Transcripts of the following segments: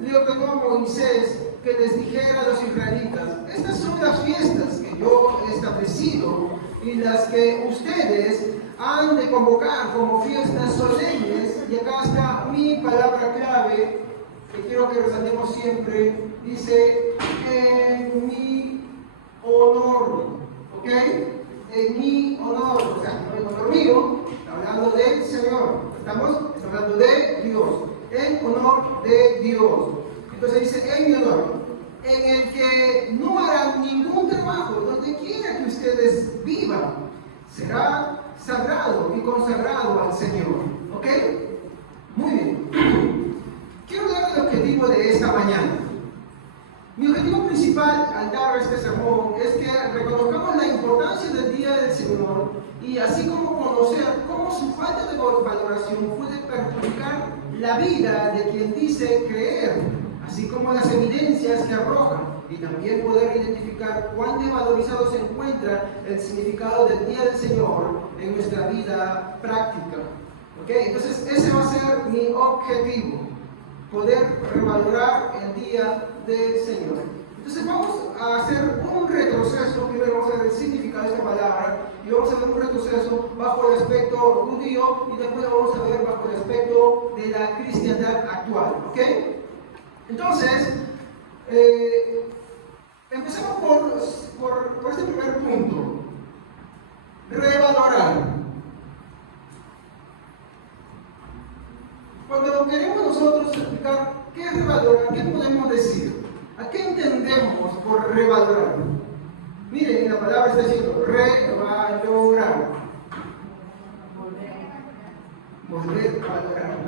le ordenó a Moisés que les dijera a los israelitas: estas son las fiestas que yo he establecido y las que ustedes han de convocar como fiestas solemnes. Y acá está mi palabra clave que quiero que resaltemos siempre. Dice: en mi honor. ¿Ok? En mi honor. O sea, no en honor mío, está hablando del Señor. ¿Estamos? Está hablando de Dios. En honor de Dios. Entonces dice: en mi honor, en el que no harán ningún trabajo, donde quiera que ustedes vivan, será sagrado y consagrado al Señor. ¿Ok? Muy bien. Quiero dar el objetivo de esta mañana. Mi objetivo principal al dar este sermón es que reconozcamos la importancia del Día del Señor, y así como conocer cómo su falta de valoración puede perjudicar la vida de quien dice creer, así como las evidencias que arrojan, y también poder identificar cuán desvalorizado se encuentra el significado del Día del Señor en nuestra vida práctica. ¿Ok? Entonces ese va a ser mi objetivo, poder revalorar el Día del Señor. Entonces vamos a hacer un retroceso. Primero vamos a ver el significado de esta palabra, y vamos a ver un retroceso bajo el aspecto judío, y después lo vamos a ver bajo el aspecto de la cristiandad actual. ¿Ok? Entonces, empezamos por este primer punto: revalorar. Cuando queremos nosotros explicar qué es revalorar, ¿qué podemos decir? ¿A qué entendemos por revalorar? Miren, la palabra está diciendo revalorar. Volver a valorar.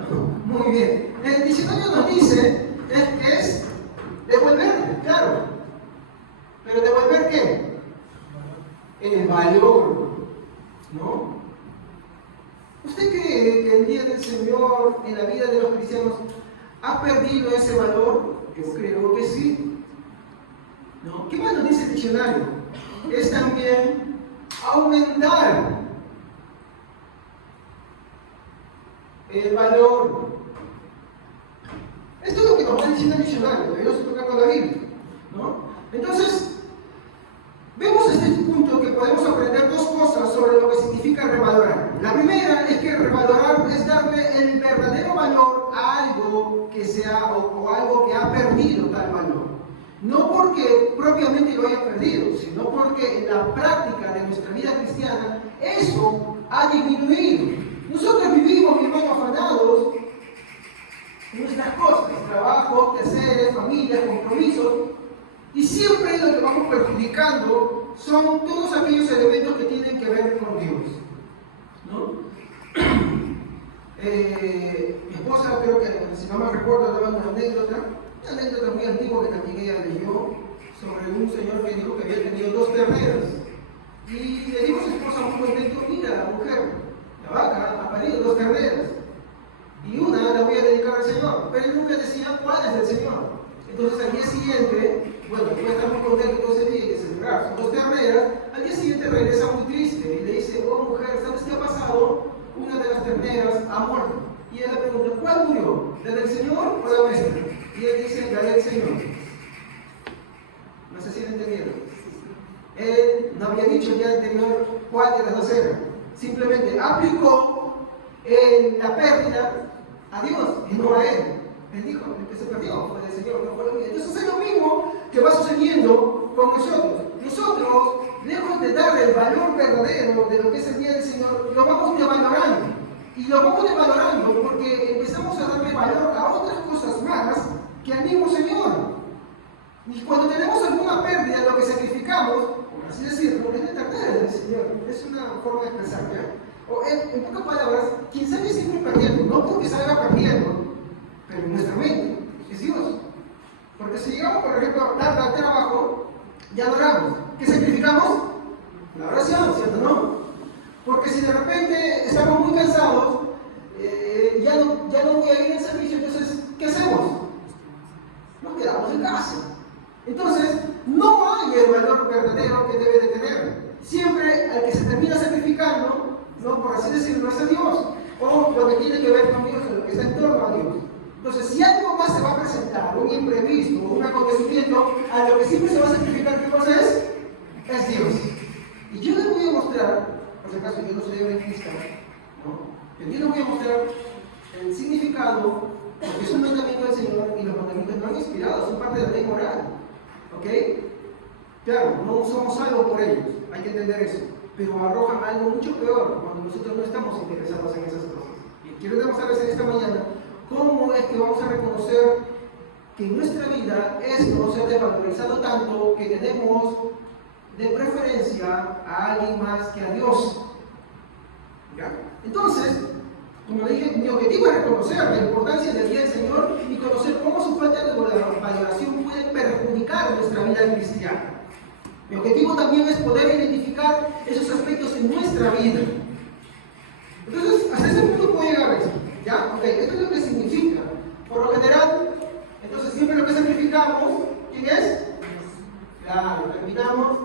Muy bien. El diccionario nos dice que es devolver, claro. ¿Pero devolver qué? El valor, ¿no? ¿Usted cree que el Día del Señor en la vida de los cristianos ha perdido ese valor? Yo creo que sí. ¿No? ¿Qué más nos dice el diccionario? Es también aumentar el valor. Esto es lo que nos está diciendo el diccionario. Yo estoy tocando la Biblia, ¿no? Entonces, vemos en este punto que podemos aprender dos cosas sobre lo que significa revalorar. La primera es que revalorar es darle el verdadero valor a algo que sea o algo que ha perdido tal valor. No porque propiamente lo haya perdido, sino porque en la práctica de nuestra vida cristiana eso ha disminuido. Nosotros vivimos, mi hermano, afanados en nuestras cosas: trabajo, quehaceres, familia, compromisos. Y siempre lo que vamos perjudicando son todos aquellos elementos que tienen que ver con Dios, ¿no? Mi esposa, creo que, si no me recuerdo, daba una anécdota muy antigua que también ella leyó, sobre un señor que dijo que había tenido 2 terneras. Y le dijo a su esposa muy contento: mira, mujer, la vaca ha parido 2 terneras, y una la voy a dedicar al Señor. Pero él nunca decía cuál es el Señor. Entonces al día siguiente, bueno, después de estar muy contento todo ese día y de celebrar sus 2 terneras, al día siguiente regresa muy triste y le dice: oh mujer, ¿sabes qué ha pasado? Una de las terneras ha muerto. Y él le pregunta: ¿cuál murió? ¿La del Señor o la nuestra? Y él dice: la del Señor. No sé si lo entendieron. Él no había dicho el día anterior cuál de las 2 era. Simplemente aplicó la pérdida a Dios y no a él. Él dijo: el que se perdió fue el Señor, no fue lo mío. Entonces es lo mismo que va sucediendo con nosotros. Nosotros, lejos de darle el valor verdadero de lo que es el Día del Señor, lo vamos devalorando. Y lo vamos devalorando porque empezamos a darle valor a otras cosas más que al mismo Señor. Y cuando tenemos alguna pérdida, lo que sacrificamos, por así decirlo, es la ternera del Señor. Es una forma de expresar, ¿ya? O en pocas palabras, quien sale siempre perdiendo, no porque salga perdiendo, pero en nuestra mente es Dios. Porque si llegamos, por ejemplo, a darle al trabajo, ya adoramos. ¿Qué sacrificamos? La oración, ¿cierto? ¿No? Porque si de repente estamos muy cansados, ya no voy a ir al servicio, entonces, ¿qué hacemos? Nos quedamos en casa. Entonces, no hay el valor verdadero que debe de tener. Siempre al que se termina sacrificando, no, por así decirlo, es a Dios, o lo que tiene que ver con Dios, lo que está en torno a Dios. Entonces, si algo más se va a presentar, saltar, un imprevisto, un acontecimiento, a lo que siempre se va a sacrificar, ¿qué cosa es? Es Dios. Y yo les voy a mostrar, por si acaso yo no soy adventista, ¿no? Pero yo les voy a mostrar el significado, porque es un mandamiento del Señor y los mandamientos no han inspirado, son parte de la ley moral. ¿Ok? Claro, no somos salvos por ellos, hay que entender eso. Pero arrojan algo mucho peor cuando nosotros no estamos interesados en esas cosas. Y quiero demostrarles en esta mañana cómo es que vamos a reconocer que en nuestra vida esto se ha desvalorizado tanto que tenemos de preferencia a alguien más que a Dios. ¿Ya? Entonces, como dije, mi objetivo es reconocer la importancia del día del Señor y conocer cómo su falta de valoración puede perjudicar nuestra vida cristiana. Mi objetivo también es poder identificar esos aspectos en nuestra vida. Entonces, hasta ese punto puedo llegar a esto. ¿Ya? Ok, esto es lo que significa. Por lo general, entonces siempre lo que sacrificamos, ¿quién es? Claro, terminamos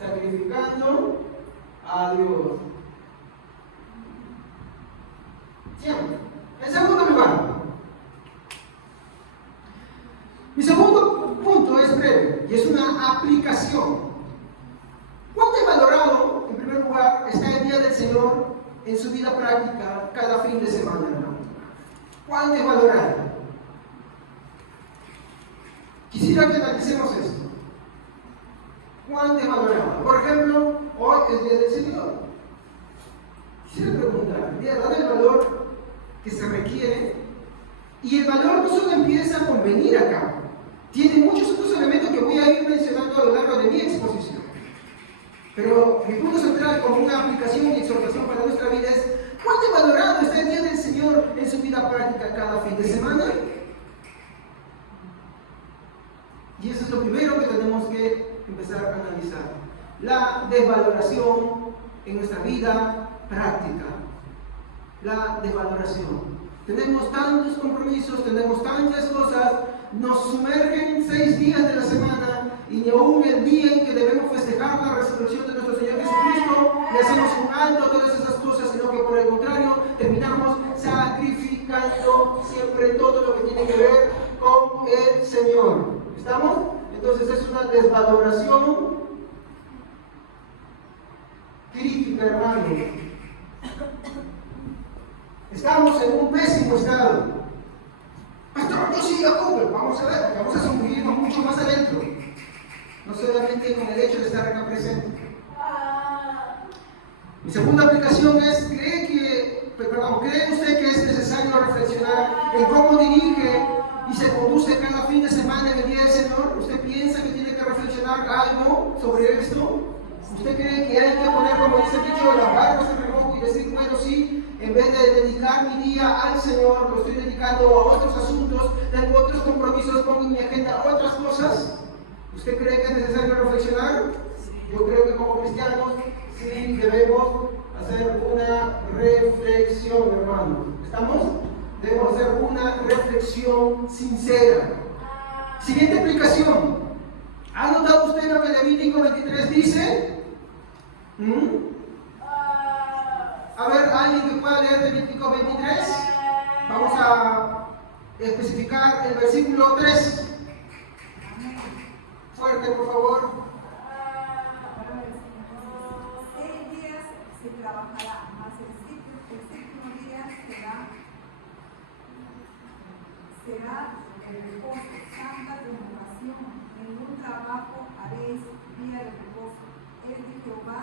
sacrificando a Dios. Siempre. En segundo lugar, mi segundo punto es breve y es una aplicación. ¿Cuánto es valorado, en primer lugar, está el día del Señor en su vida práctica cada fin de semana, hermano? ¿Cuánto es valorado? Quisiera que analicemos esto. ¿Cuánto es valorado? Por ejemplo, hoy es el día del Señor. Quisiera preguntar, ¿de verdad el valor que se requiere? Y el valor no solo empieza con venir acá, tiene muchos otros elementos que voy a ir mencionando a lo largo de mi exposición. Pero mi punto central, como una aplicación y exhortación para nuestra vida, es ¿cuánto valorado está el día del Señor en su vida práctica cada fin de semana? Y eso es lo primero que tenemos que empezar a analizar. La desvaloración en nuestra vida práctica. La desvaloración. Tenemos tantos compromisos, tenemos tantas cosas, nos sumergen 6 días de la semana y ni aún el día en que debemos festejar la resurrección de nuestro Señor Jesucristo, le hacemos un alto a todas esas cosas, sino que por el contrario terminamos sacrificando siempre todo lo que tiene que ver con el Señor. ¿Estamos? Entonces es una desvaloración crítica, hermano. Estamos en un pésimo estado. Pastor, no siga Cooper. Vamos a ver, vamos a sumergirnos mucho más adentro. No solamente con el hecho de estar acá presente. Mi segunda aplicación es, ¿cree usted que es necesario reflexionar en cómo dirige y se conduce cada fin de semana en el día del Señor? ¿Usted piensa que tiene que reflexionar algo sobre esto? ¿Usted cree que hay que poner, como dice el dicho, las barbas en remojo y decir, bueno, sí, en vez de dedicar mi día al Señor, lo estoy dedicando a otros asuntos, tengo otros compromisos, pongo en mi agenda otras cosas? ¿Usted cree que es necesario reflexionar? Yo creo que como cristianos sí debemos hacer una reflexión, hermano. ¿Estamos? Debemos hacer una reflexión sincera. Siguiente aplicación. ¿Ha notado usted lo que Levítico 23 dice? A ver, ¿alguien que pueda leer Levítico 23? Vamos a especificar el versículo 3. Fuerte, por favor. 6 días se trabajará, mas el séptimo día será el reposo, santa convocación. Ningún trabajo haréis día de reposo. Es de Jehová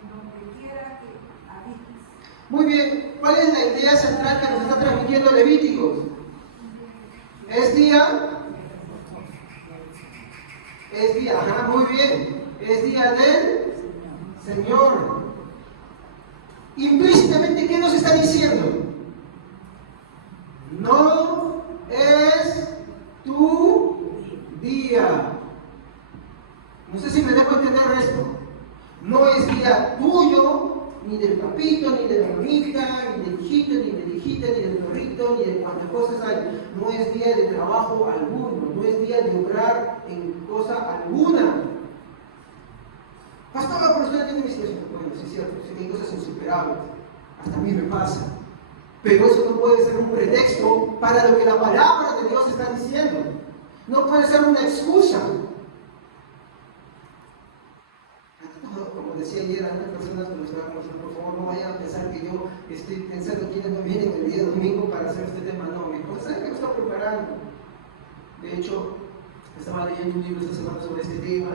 en donde quiera que habites. Muy bien, ¿cuál es la idea central que nos está transmitiendo Levíticos? Es día, ajá, muy bien, es día del Señor. Implícitamente, ¿qué nos está diciendo? No es tu día. No sé si me dejo entender esto. No es día tuyo, ni del papito, ni de la mamita, ni del hijito, ni del hijita, ni del perrito, ni de cuantas cosas hay. No es día de trabajo alguno, no es día de obrar en cosa alguna. Pastor, pero usted tiene mis hijos. Bueno, sí es cierto, sí que hay cosas insuperables. Hasta a mí me pasa. Pero eso no puede ser un pretexto para lo que la palabra de Dios está diciendo. No puede ser una excusa. Como decía ayer a unas personas que nos estaban conversando, por favor no vayan a pensar que yo estoy pensando quiénes no vienen el día domingo para hacer este tema. No, mi esposa sabe que lo está preparando. De hecho, estaba leyendo un libro esta semana sobre este tema,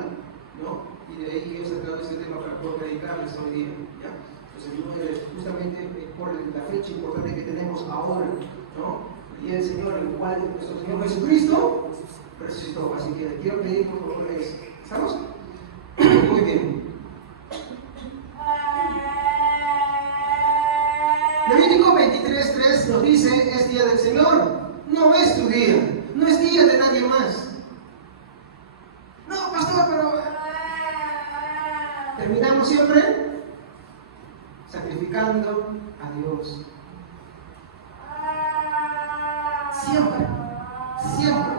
¿no? Y de ahí he sacado este tema para poder predicarles hoy día, ¿ya? Entonces, justamente por la fecha importante que tenemos ahora, ¿no? El día del Señor, en el cual nuestro Señor Jesucristo resucitó. Así que quiero pedir por favor eso. ¿Estamos? Muy bien. Levítico 23:3 nos dice: es día del Señor, no es tu día, no es día de nadie más. No, pastor, pero terminamos siempre sacrificando a Dios. Siempre, siempre.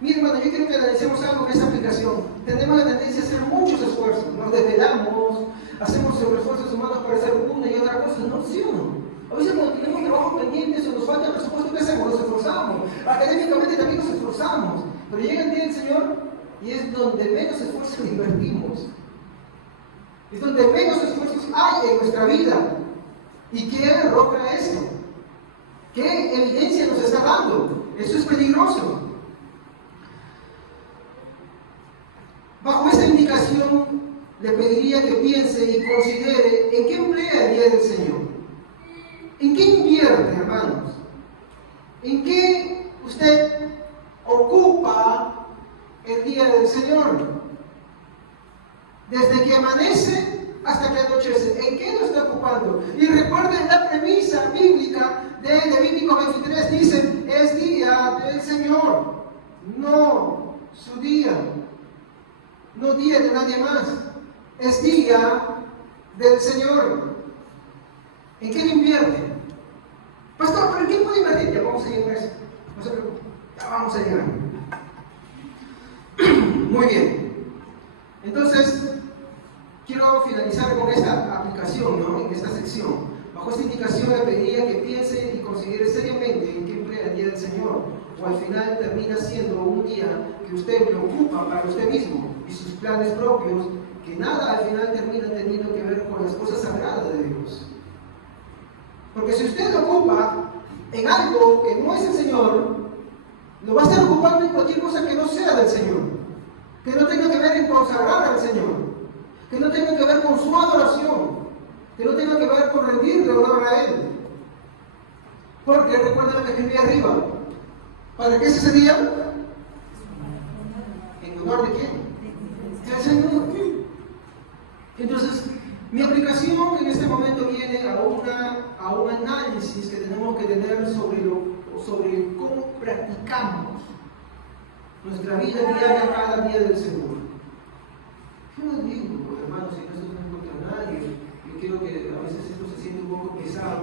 Mire, hermano, yo quiero que analicemos algo en esa aplicación. Tenemos la tendencia a hacer muchos esfuerzos, nos desvelamos, hacemos esfuerzos humanos para hacer una y otra cosa. No, sí o no. A veces cuando tenemos trabajo pendientes o nos falta presupuesto, ¿qué hacemos? Nos esforzamos. Académicamente también nos esforzamos. Pero llega el día del Señor y es donde menos esfuerzos invertimos. Es donde menos esfuerzos hay en nuestra vida. ¿Y qué arroja esto? ¿Qué evidencia nos está dando? Eso es peligroso. Bajo esta indicación, le pediría que piense y considere en qué emplea el día del Señor. ¿En qué invierte, hermanos? ¿En qué usted ocupa el día del Señor? Desde que amanece hasta que anochece. ¿En qué lo está ocupando? Y recuerden la premisa bíblica de Levítico 23. Dice: es día del Señor, no su día. No día de nadie más, es día del Señor. ¿En qué le invierte? Pastor, ¿pero en qué puede invertir? Ya vamos a llegar a eso. No se preocupe, ya vamos a llegar. Muy bien. Entonces, quiero finalizar con esta aplicación, ¿no? En esta sección. Bajo esta indicación le pediría que piense y considere seriamente en qué emplea el día del Señor. O al final termina siendo un día que usted lo ocupa para usted mismo y sus planes propios, que nada al final termina teniendo que ver con las cosas sagradas de Dios. Porque si usted lo ocupa en algo que no es el Señor, lo va a estar ocupando en cualquier cosa que no sea del Señor, que no tenga que ver en consagrar al Señor, que no tenga que ver con su adoración, que no tenga que ver con rendirle honor a Él. Porque recuerden lo que escribí arriba. ¿Para qué es ese día? ¿En honor de quién? Del Señor. Entonces, mi aplicación en este momento viene a un análisis que tenemos que tener sobre cómo practicamos nuestra vida diaria cada día del Señor. Yo no digo, hermanos, y esto no es contra nadie, yo quiero que a veces esto se siente un poco pesado,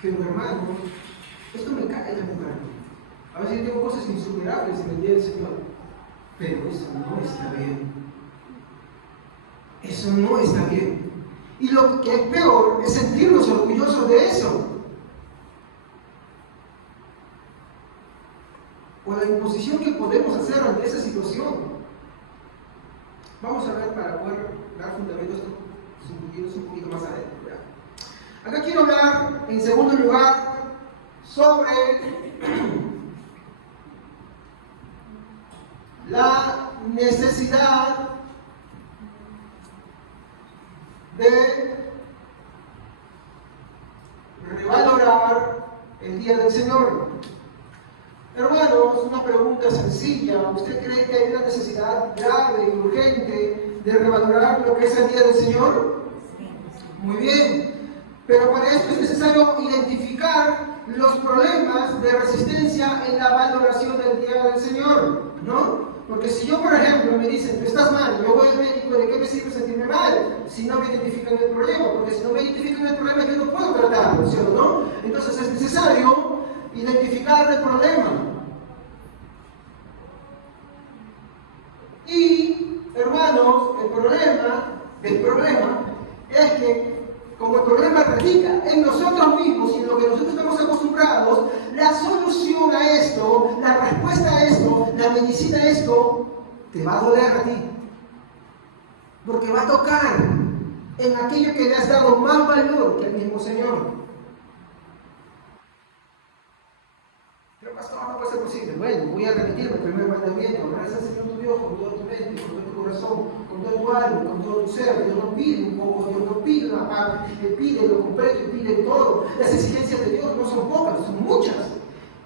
pero hermanos, esto me cae de mujer. A veces yo tengo cosas insuperables en el día del Señor, pero eso no está bien. Eso no está bien. Y lo que es peor es sentirnos orgullosos de eso. O la imposición que podemos hacer ante esa situación. Vamos a ver para poder dar fundamentos un poquito más adentro. Acá quiero hablar, en segundo lugar, sobre la necesidad de revalorar el día del Señor. Hermanos, una pregunta sencilla. ¿Usted cree que hay una necesidad grave y urgente de revalorar lo que es el día del Señor? Muy bien. Pero para esto es necesario identificar los problemas de resistencia en la valoración del día del Señor, ¿no? Porque si yo, por ejemplo, me dicen, tú estás mal, yo voy al médico, ¿de qué me sirve sentirme mal? Si no me identifican el problema, porque si no me identifican el problema, yo no puedo tratarlo, ¿sí o no? Entonces es necesario identificar el problema. Y, hermanos, el problema es que, como el problema radica en nosotros mismos y en lo que nosotros estamos acostumbrados, la solución a esto, la respuesta a esto, medicina esto te va a doler a ti, porque va a tocar en aquello que le has dado más valor que el mismo Señor. Pero pastor, no puede ser posible. Bueno, voy a remitirme al primer mandamiento: amarás al Señor tu Dios con toda tu mente, con todo tu corazón, con todo tu alma, con todo tu ser. Dios no pide un poco, Dios no pide una parte, Él pide lo completo y pide todo. Las exigencias de Dios no son pocas, son muchas.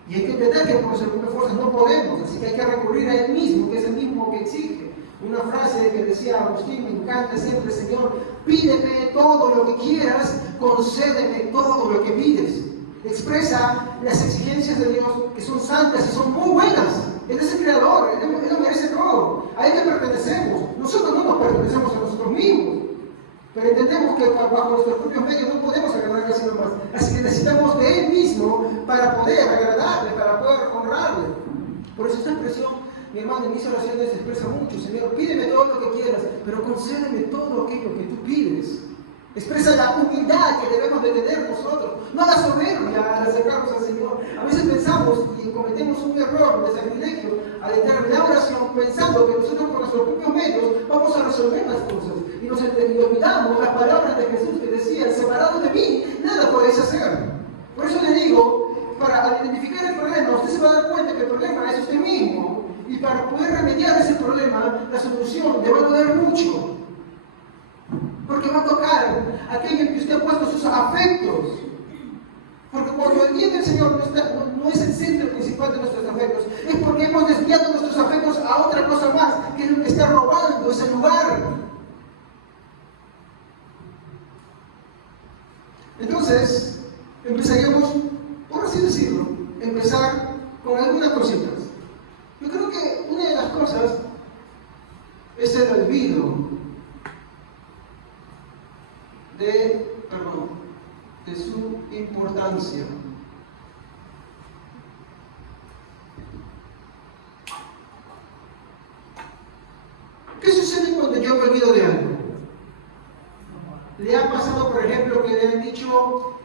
Y hay que entender que por nuestras propias fuerzas no podemos, así que hay que recurrir a Él mismo, que es el mismo que exige. Una frase que decía Agustín, me encanta siempre: Señor, pídeme todo lo que quieras, concédeme todo lo que pides. Expresa las exigencias de Dios, que son santas y son muy buenas. Él es el creador, Él lo merece todo. A Él le pertenecemos. Nosotros no nos pertenecemos a nosotros mismos, pero entendemos que bajo nuestros propios medios no podemos agradar a Dios más. Así que necesitamos de Él mismo para poder agradarle, para poder honrarle. Por eso esta expresión, mi hermano, en mis oraciones se expresa mucho: Señor, pídeme todo lo que quieras, pero concédeme todo aquello que tú pides. Expresa la humildad que debemos de tener nosotros, no la soberbia al acercarnos al Señor. A veces pensamos y cometemos un error de sacrilegio al entrar en la oración, pensando que nosotros con nuestros propios medios vamos a resolver las cosas. Y nos olvidamos las palabras de Jesús que decía: separado de mí, nada podéis hacer. Por eso le digo, para identificar el problema, usted se va a dar cuenta que el problema es usted mismo. Y para poder remediar ese problema, la solución le va a doler mucho. Porque va a tocar aquello en que usted ha puesto sus afectos. Porque cuando el día del Señor no es el centro principal de nuestros afectos, es porque hemos desviado nuestros afectos a otra cosa más, que es lo que está robando ese lugar. Entonces, empezaríamos, por así decirlo, empezar con algunas cositas. Yo creo que una de las cosas es el olvido de su importancia. ¿Qué sucede cuando yo me olvido de algo? ¿Le ha pasado, por ejemplo, que le han dicho,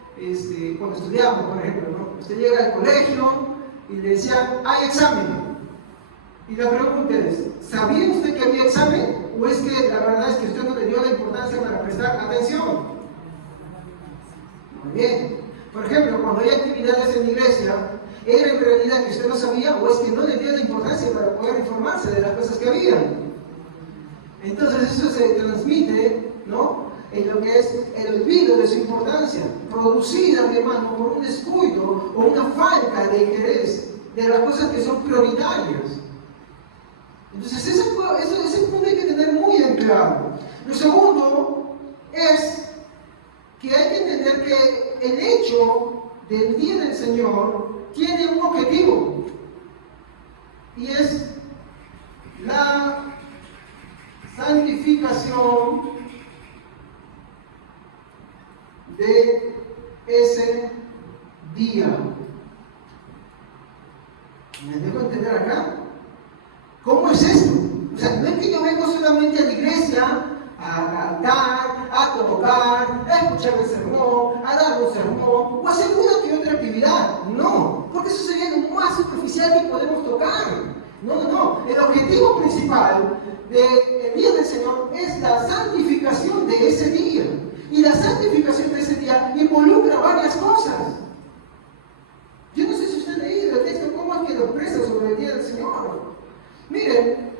cuando estudiamos, por ejemplo, ¿no? Usted llega al colegio y le decían: hay examen? Y la pregunta es: ¿sabía usted que había examen? ¿O es que la verdad es que usted no le dio la importancia para prestar atención? Muy bien. Por ejemplo, cuando hay actividades en la iglesia, ¿era en realidad que usted no sabía, o es que no le dio la importancia para poder informarse de las cosas que había? Entonces eso se transmite, ¿no?, en lo que es el olvido de su importancia, producida, mi hermano, por un descuido o una falta de interés de las cosas que son prioritarias. Entonces ese punto hay que tener muy en claro. Lo segundo es que hay que entender que el hecho del día del Señor tiene un objetivo, y es la santificación de ese día. ¿Me dejo entender acá? ¿Cómo es esto? O sea, no es que yo vengo solamente a la iglesia a cantar, a tocar, a escuchar el sermón, a dar un sermón, o a hacer una que otra actividad. No, porque eso sería lo más superficial que podemos tocar. No. El objetivo principal del día del Señor es la santificación de ese día. Y la santificación de ese día involucra varias cosas. Yo no sé si usted ha leído el texto, cómo es que lo expresa sobre el día del Señor. Miren,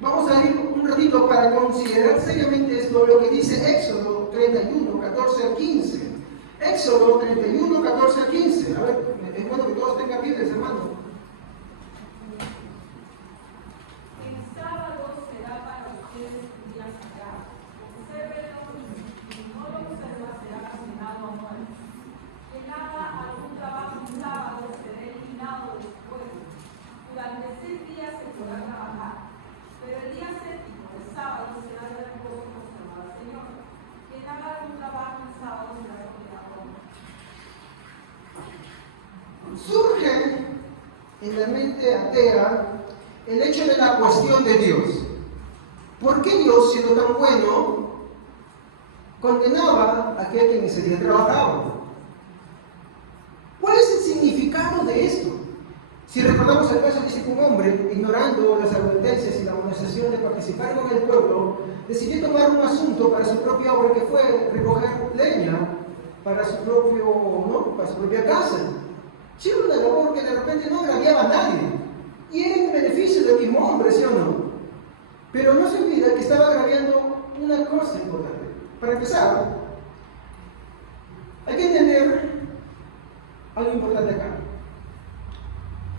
vamos a ir un ratito para considerar seriamente esto, lo que dice Éxodo 31, 14 al 15. Éxodo 31, 14 al 15. A ver, es bueno que todos tengan Biblias, hermanos. El sábado será para ustedes un día sagrado. Obsérvenlo, y si no lo observa será condenado a muerte. Quien haga algún trabajo un sábado será eliminado de su pueblo. Durante 6 días se podrá trabajar, pero el día séptimo, el sábado, será de reposo consagrado al Señor. Quien haga algún trabajo un sábado será condenado a muerte. Surge en la mente atea el hecho de la cuestión de Dios. ¿Por qué Dios, siendo tan bueno, condenaba a aquel que en ese día trabajaba? ¿Cuál es el significado de esto? Si recordamos el caso, dice que un hombre, ignorando las advertencias y la amonestación de participar con el pueblo, decidió tomar un asunto para su propia obra, que fue recoger leña para su propia casa. Sí, una labor que de repente no agraviaba a nadie, y era en beneficio del mismo hombre, ¿sí o no? Pero no se olvida que estaba agraviando una cosa importante. Para empezar, hay que entender algo importante acá.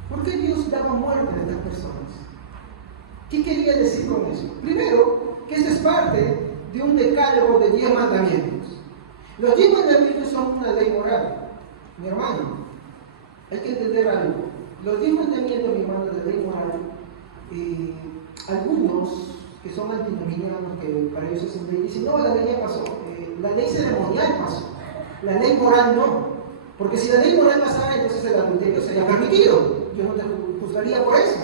¿Por qué Dios daba muerte a estas personas? ¿Qué quería decir con eso? Primero, que esto es parte de un decálogo de 10 mandamientos. Los 10 mandamientos son una ley moral. Mi hermano, hay que entender algo. Los 10 mandamientos, mi hermano, de ley moral, algunos que son antinominianos, que para ellos es ley, dicen, no, la ley ya pasó, la ley ceremonial pasó, la ley moral no, porque si la ley moral pasara, entonces el adulterio sería permitido, yo no te juzgaría por eso,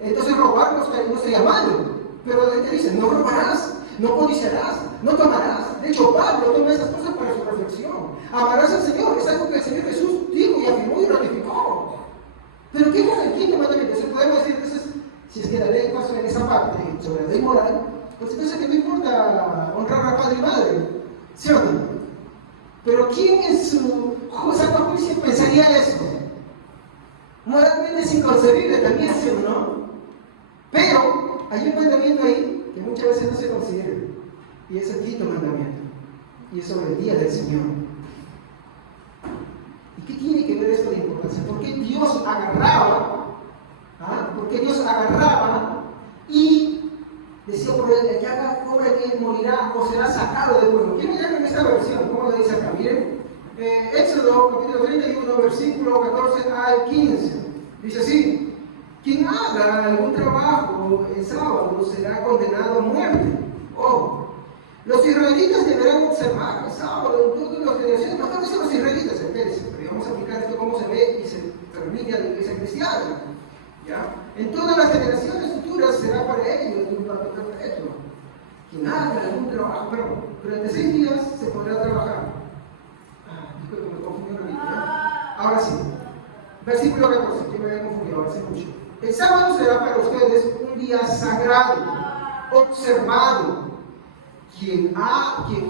entonces robar no sería malo, pero la ley te dice, no robarás, no codiciarás, no tomarás. De hecho, Pablo toma esas cosas para su reflexión. Amarás al Señor, es algo que el Señor Jesús dijo y afirmó y ratificó. Pero ¿qué con el quinto mandamiento? Se podemos decir, entonces, si es que la ley pasó en esa parte, sobre la ley moral, pues entonces que no importa honrar a padre y madre, ¿sí o no? Pero ¿quién en su sano juicio pensaría eso? Moralmente es inconcebible también, ¿sí o no? Pero hay un mandamiento ahí que muchas veces no se considera, y es el quinto mandamiento, y es sobre el día del Señor. ¿Y qué tiene que ver esto de importancia? ¿Por qué Dios agarraba? Porque Dios agarraba y decía, por el que haga obra de él morirá o será sacado del pueblo? Quiero mirar en esta versión, ¿cómo lo dice acá? Miren, Éxodo capítulo 31, versículo 14 al 15. Dice así: quien haga algún trabajo el sábado será condenado a muerte. Los israelitas deberán observar el sábado en todas las generaciones. No están diciendo los israelitas, espérense, pero vamos a aplicar esto cómo se ve y se permite a la iglesia cristiana. ¿Ya? En todas las generaciones futuras será para ellos un pacto perpetuo. Quien haga algún trabajo, durante 6 días se podrá trabajar. Disculpe, me confundí ahorita. Ahora sí, versículo 14, que me había confundido hace mucho. El sábado será para ustedes un día sagrado, observado. Quien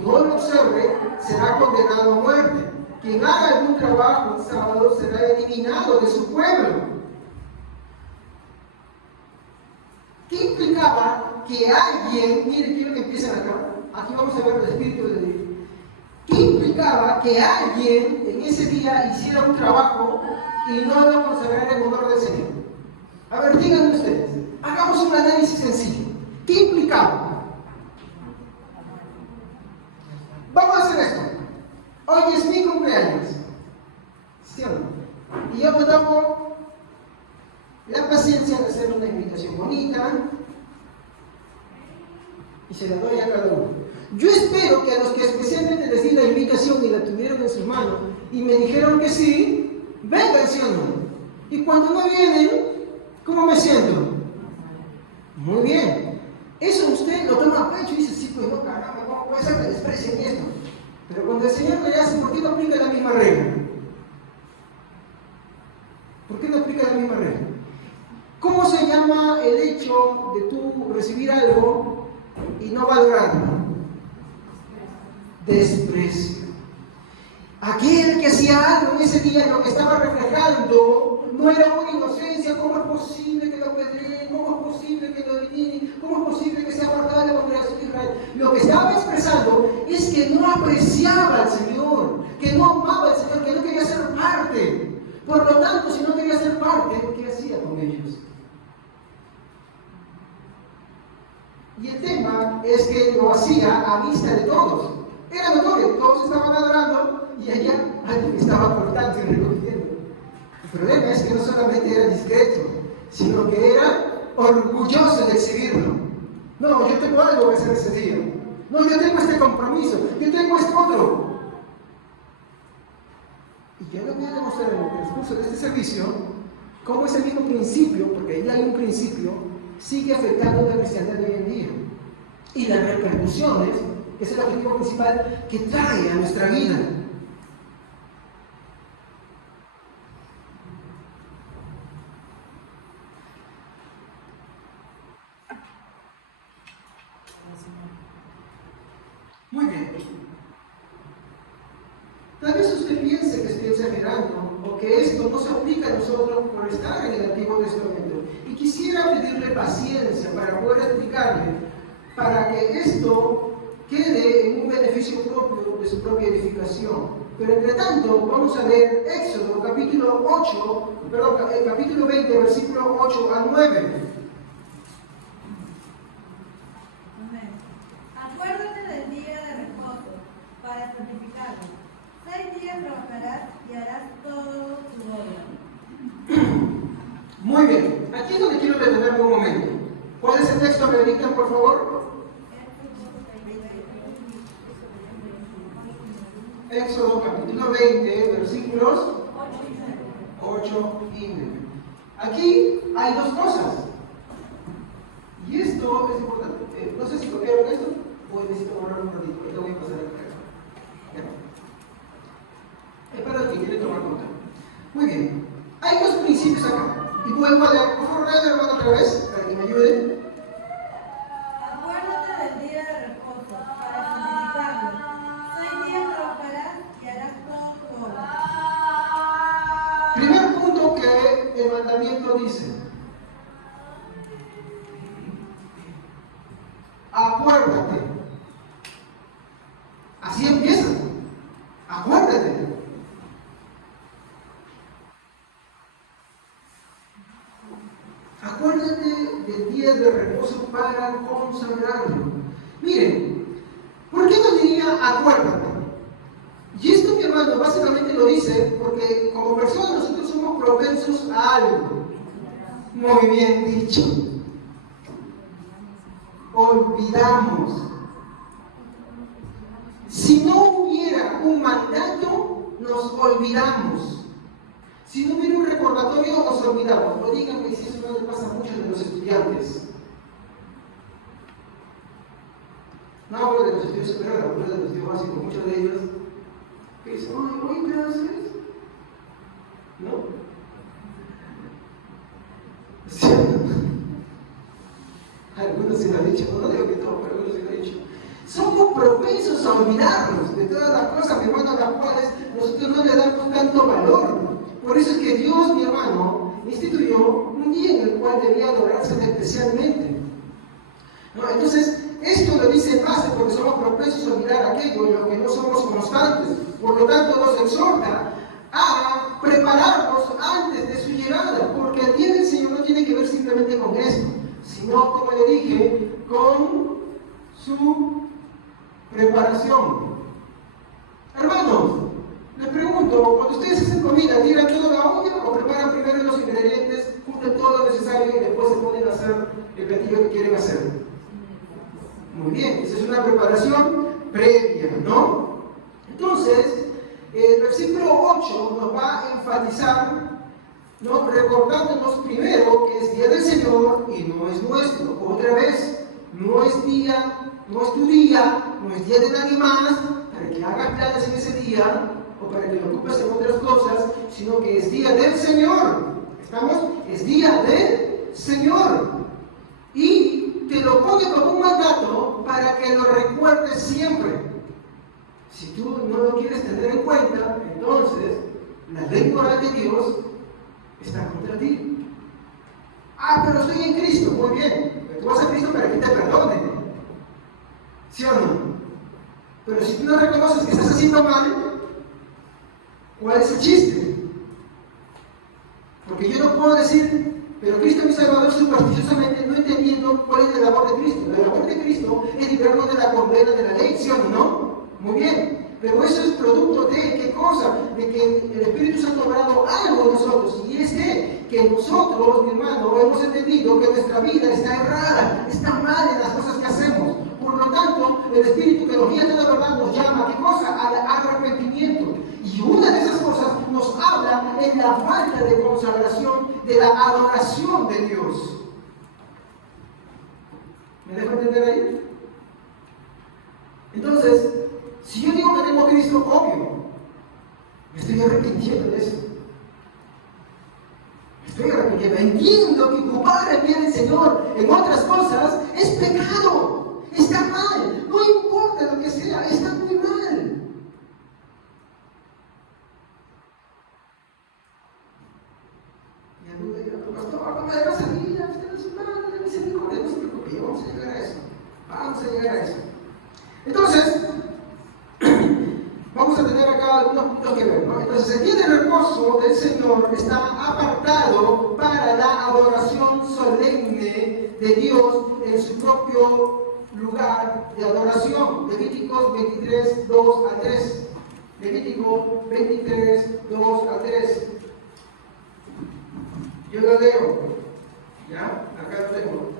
no lo observe será condenado a muerte. Quien haga algún trabajo el sábado será eliminado de su pueblo. ¿Qué implicaba que alguien, miren, quiero que empiecen acá, aquí vamos a ver el espíritu de Dios. ¿Qué implicaba que alguien en ese día hiciera un trabajo y no lo consagrara en honor del Señor? A ver, díganme ustedes, hagamos un análisis sencillo. ¿Qué implicaba? Vamos a hacer esto. Hoy es mi cumpleaños, ¿sí o no? Y yo me tomo la paciencia de hacer una invitación bonita y se la doy a cada uno. Yo espero que a los que especialmente les di la invitación y la tuvieron en sus manos y me dijeron que sí, vengan, ¿sí o no? Y cuando no vienen, ¿cómo me siento? Muy bien. Eso usted lo toma a pecho y dice, sí, pues no, caramba, ¿cómo puede ser que desprecien esto? Pero cuando el Señor le hace, ¿por qué no aplica la misma regla? ¿Por qué no aplica la misma regla? ¿Cómo se llama el hecho de tú recibir algo y no valorarlo? Desprecio. Aquel que hacía algo en ese día, lo que estaba reflejando no era una inocencia. ¿Cómo es posible que lo apedreen? ¿Cómo es posible que lo eliminen? ¿Cómo es posible que sea guardada la congregación de Israel? Lo que estaba expresando es que no apreciaba al Señor, que no amaba al Señor, que no quería ser parte. Por lo tanto, si no quería ser parte, ¿qué hacía con ellos? Y el tema es que lo hacía a vista de todos. Era notorio, todos estaban adorando y allá alguien estaba cortando y recogiendo. El problema es que no solamente era discreto, sino que era orgulloso de exhibirlo. No, yo tengo algo que hacer ese día. No, yo tengo este compromiso, yo tengo este otro. Y yo les voy a demostrar en el transcurso de este servicio cómo ese mismo principio, porque ahí hay un principio, sigue afectando a la cristiandad de hoy en día. Y las repercusiones, que es el objetivo principal que trae a nuestra vida. Tal vez usted piense que estoy exagerando o que esto no se aplica a nosotros por estar en el Antiguo Testamento. Y quisiera pedirle paciencia para poder explicarle, para que esto quede en un beneficio propio de su propia edificación. Pero entre tanto, vamos a leer Éxodo capítulo 20, versículo 8 al 9. Acuérdate del día de reposo para santificarlo. 6 días trabajarás y harás todo tu obra. Muy bien, aquí es donde quiero detenerme un momento. ¿Cuál es el texto? ¿Me dictan, por favor? Éxodo capítulo 20, versículos 8 y 9. Aquí hay dos cosas. Y esto es importante. No sé si copiaron esto o necesito borrar un ratito. Ahorita voy a pasar acá. Es para el que quiere tomar nota. Muy bien. Hay dos principios acá. Y vuelvo a leer. Por favor, hermano, otra vez, para que me ayude. Acuérdate del día de reposo para santificarlo. 6 días trabajarás y harás todo tu obra. Primer punto que el mandamiento dice. Acuérdate. Así empieza. Acuérdate. Acuérdate del día de reposo para consagrarlo. Miren, ¿por qué no diría acuérdate? Y esto, mi hermano, básicamente lo dice porque como personas nosotros somos propensos a algo. Muy bien dicho. Olvidamos. Si no hubiera un mandato, nos olvidamos. Si no hubiera un recordatorio, nos olvidamos. No díganme si eso no le pasa a muchos de los estudiantes. No hablo de los estudios superiores, hablo de los estudios básicos. Muchos de ellos que dicen, ¿hoy qué haces? ¿No? ¿Sí? Algunos se lo han dicho, no digo que todos, pero algunos se lo han dicho. Somos propensos a olvidarnos de todas las cosas, mi hermano, a las cuales nosotros no le damos tanto valor. Por eso es que Dios, mi hermano, instituyó un día en el cual debía adorarse especialmente. ¿No? Entonces, esto lo dice en base porque somos propensos a olvidar aquello en lo que no somos constantes. Por lo tanto, nos exhorta a prepararnos antes de su llegada, porque el día del Señor no tiene que ver simplemente con esto, sino, como le dije, con su preparación. Hermanos, les pregunto, cuando ustedes hacen comida, ¿tiran todo la olla o preparan primero los ingredientes, juntan todo lo necesario y después se ponen a hacer el platillo que quieren hacer? Muy bien, esa es una preparación previa, ¿no? Entonces, el versículo 8 nos va a enfatizar, ¿no? Recordándonos primero que es día del Señor y no es nuestro. Otra vez, no es día, no es tu día, no es día de nadie más, para que hagas planes en ese día o para que lo ocupes en otras cosas, sino que es día del Señor. ¿Estamos? Es día del Señor. Y te lo pone como un mandato para que lo recuerdes siempre. Si tú no lo quieres tener en cuenta, entonces la ley moral de Dios está contra ti. Pero estoy en Cristo, muy bien. Pero tú vas a Cristo para que te perdone. ¿Sí o no? Pero si tú no reconoces que estás haciendo mal, ¿cuál es el chiste? Porque yo no puedo decir, pero Cristo es mi Salvador supersticiosamente, no entendiendo cuál es el amor de Cristo. El amor de Cristo es librarnos de la condena de la ley, ¿sí o no? Muy bien. Pero eso es producto de ¿qué cosa? De que el Espíritu Santo ha obrado algo en nosotros. Y es que nosotros, mi hermano, hemos entendido que nuestra vida está errada, está mal en las cosas que hacemos. Por lo tanto, el Espíritu que nos guía toda la verdad nos llama, ¿qué cosa? Al arrepentimiento. Y una de esas cosas nos habla en la falta de consagración, de la adoración de Dios. ¿Me dejo entender ahí? Entonces, si yo digo que tengo a Cristo, obvio, me estoy arrepintiendo de eso. Me estoy arrepintiendo. Entiendo que ocupar el bien del Señor en otras cosas es pecado. Está mal. No importa lo que sea, está muy mal. Vamos a salir, de misericordia, no se preocupe, vamos a llegar a eso. Vamos a llegar a eso. Entonces, vamos a tener acá algunos puntos que ver, ¿no? Entonces, el día de reposo del Señor está apartado para la adoración solemne de Dios en su propio lugar de adoración. Levíticos 23, 2 a 3. Levítico 23, 2 a 3. Yo lo leo. ¿Ya? Acá lo tengo.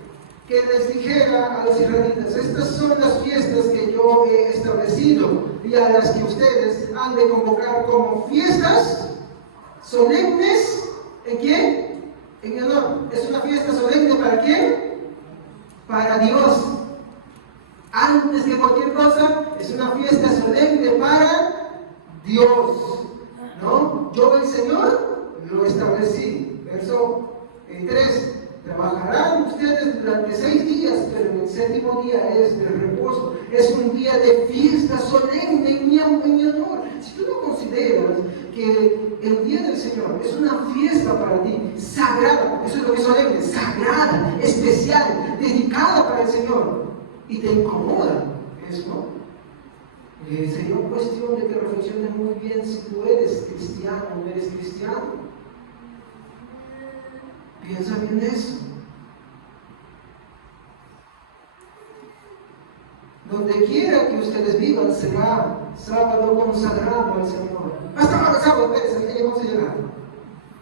Que les dijera a los israelitas: estas son las fiestas que yo he establecido y a las que ustedes han de convocar como fiestas solemnes. ¿En quién? En mi honor. ¿Es una fiesta solemne para quién? Para Dios. Antes que cualquier cosa, es una fiesta solemne para Dios. ¿No? Yo, el Señor, lo establecí. Verso 3. Trabajarán ustedes durante 6 días, pero el 7º día es de reposo. Es un día de fiesta solemne en mi honor. Si tú no consideras que el día del Señor es una fiesta para ti, sagrada, eso es lo que es solemne, sagrada, especial, dedicada para el Señor, y te incomoda eso, sería cuestión de que reflexiones muy bien si tú eres cristiano o no eres cristiano. Piensa bien eso. Donde quiera que ustedes vivan será sábado consagrado al Señor. Hasta ahora sábado, espérense, ya vamos a llegar.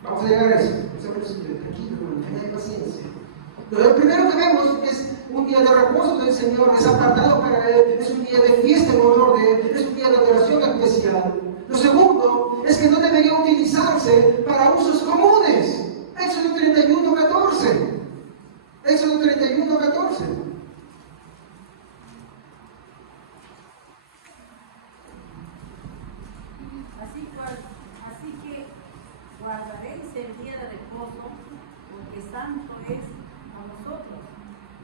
Vamos a llegar a eso. Tranquilo, hermano, tengan paciencia. Lo primero que vemos es un día de reposo del Señor, es apartado para Él, es un día de fiesta en honor de Él, es un día de adoración especial. Lo segundo es que no debería utilizarse para usos comunes. Éxodo 31, 14. Éxodo 31, 14. Así que guardaréis el día de reposo, porque santo es a vosotros.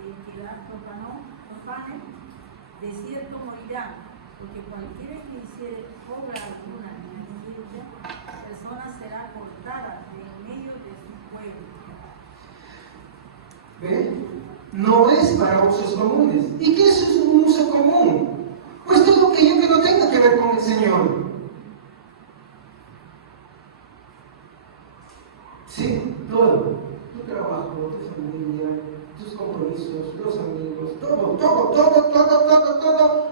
El que la profane, de cierto morirá, porque cualquiera que hiciere obra alguna en el día, la persona será cortada de en medio de su pueblo. ¿Ve? No es para usos comunes. ¿Y qué es un uso común? Pues todo aquello que no tenga que ver con el Señor. Sí, todo. Tu trabajo, tu familia, tus compromisos, los amigos, todo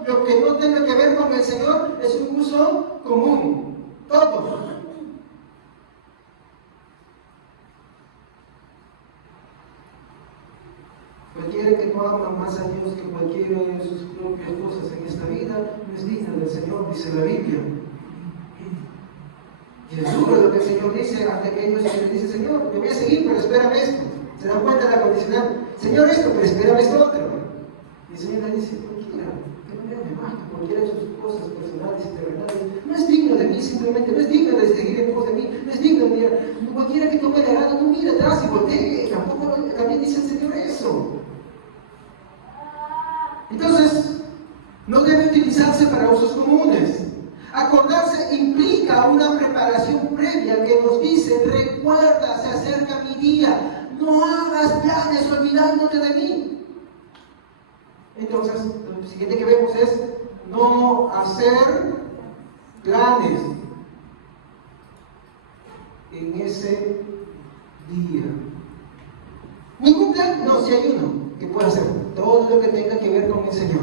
lo que no tenga que ver con el Señor es un uso común. Todo. Cualquiera que no ama más a Dios que cualquiera de sus propias cosas en esta vida no es digno del Señor, dice la Biblia. Y es duro lo que el Señor dice ante aquellos que le dicen: Señor, te voy a seguir, pero espérame esto. Se dan cuenta de la condicional: Señor, esto, pero espérame esto otro. Y el Señor le dice: cualquiera que no me ame más que cualquiera de sus cosas personales y terrenales no es digno de mí, simplemente no es digno de seguir en pos de mí, no es digno de mirar. Cualquiera que tome la gana no mire atrás y voltee. Tampoco también dice el Señor eso. Entonces, no debe utilizarse para usos comunes. Acordarse implica una preparación previa que nos dice: recuerda, se acerca mi día, no hagas planes olvidándote de mí. Entonces, lo siguiente que vemos es no hacer planes en ese día. Ningún plan, no, si hay uno que pueda hacer todo lo que tenga que ver con el Señor.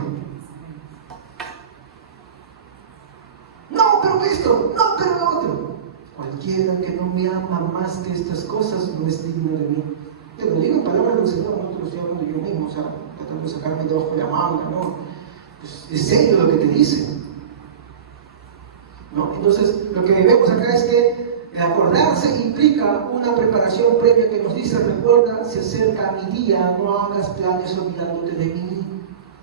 No, pero esto, no, pero lo otro. Cualquiera que no me ama más que estas cosas no es digno de mí. Te lo digo en palabras del Señor, no te lo estoy hablando yo mismo, o sea, tratando de sacarme de ojo de la manga, ¿no? Pues, es serio lo que te dice. ¿No? Entonces, lo que vemos acá es que acordarse implica una preparación previa que nos dice: recuerda, se acerca mi día, no hagas planes olvidándote de mí.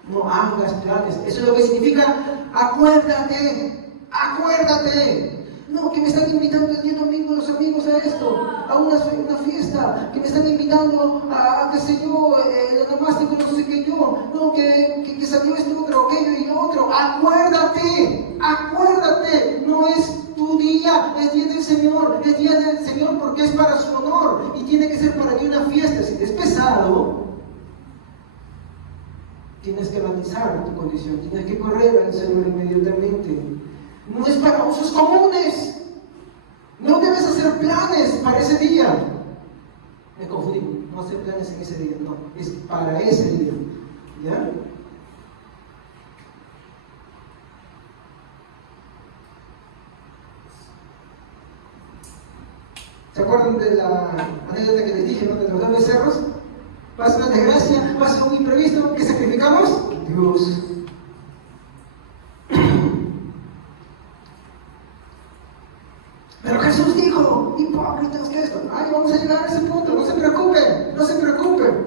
No hagas planes. Eso es lo que significa: acuérdate, acuérdate. No, que me están invitando el día domingo los amigos a esto, a una fiesta, que me están invitando a qué sé yo, la nomástico, no sé qué yo, no, que salió esto otro, aquello y otro. Acuérdate, acuérdate, no es tu día, es día del Señor, es día del Señor porque es para su honor y tiene que ser para ti una fiesta. Si te es pesado, tienes que analizar tu condición, tienes que correr al Señor inmediatamente. No es para usos comunes. No debes hacer planes para ese día. Me confundí, no hacer planes en ese día, no, es para ese día. ¿Ya? ¿Se acuerdan de la anécdota que les dije, ¿no? De los 2 becerros? Pasa una desgracia, pasa un imprevisto, ¿qué sacrificamos? Dios. Pero Jesús dijo, hipócritas, que esto, ay, vamos a llegar a ese punto, no se preocupen, no se preocupen,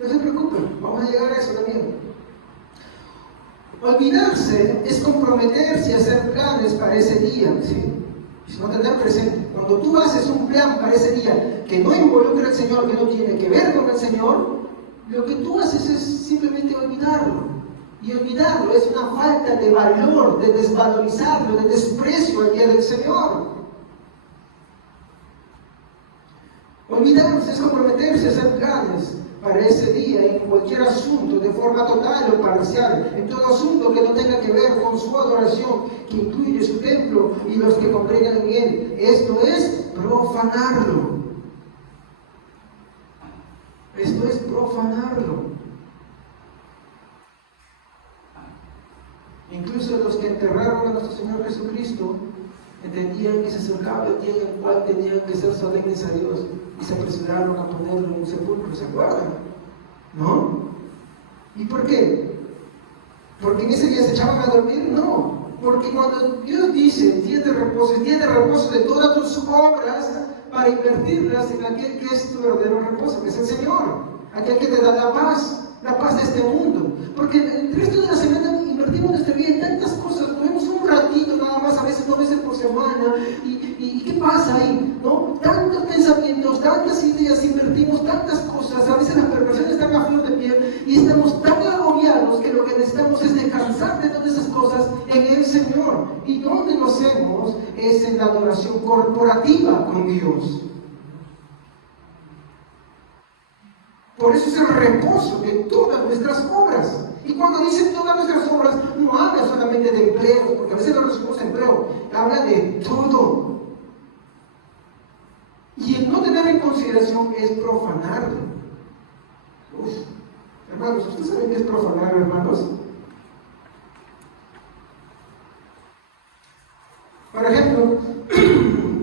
no se preocupen, vamos a llegar a eso también. Olvidarse es comprometerse a hacer planes para ese día, ¿sí? Es no tener presente. Cuando tú haces un plan para ese día que no involucra al Señor, que no tiene que ver con el Señor, lo que tú haces es simplemente olvidarlo. Y olvidarlo es una falta de valor, de desvalorizarlo, de desprecio al día del Señor. Olvidarse es comprometerse a hacer planes para ese día en cualquier asunto, de forma total o parcial, en todo asunto que no tenga que ver con su adoración, que incluye su templo y los que congregan en él. Esto es profanarlo. Esto es profanarlo. Incluso los que enterraron a nuestro Señor Jesucristo entendían que se acercaba el día en el cual tenían que ser solemnes a Dios y se apresuraron a ponerlo en un sepulcro, ¿se acuerdan? ¿No? ¿Y por qué? ¿Porque en ese día se echaban a dormir? No, porque cuando Dios dice el día de reposo de todas tus obras para invertirlas en aquel que es tu verdadero reposo, que es el Señor, aquel que te da la paz de este mundo. Porque el resto de la semana invertimos nuestra vida en tantas cosas, lo vemos un ratito nada más, a veces 2 veces por semana, y ¿qué pasa ahí? ¿No? Tantos pensamientos, tantas ideas, invertimos tantas cosas, a veces las perversiones están a flor de piel y estamos tan agobiados que lo que necesitamos es descansar de todas esas cosas en el Señor. Y donde lo hacemos es en la adoración corporativa con Dios. Por eso es el reposo de todas nuestras obras. Y cuando dicen todas nuestras obras, no habla solamente de empleo, porque a veces lo resumimos empleo, habla de todo. Y el no tener en consideración es profanarlo. Uf, hermanos, ¿ustedes saben qué es profanar, hermanos? Por ejemplo,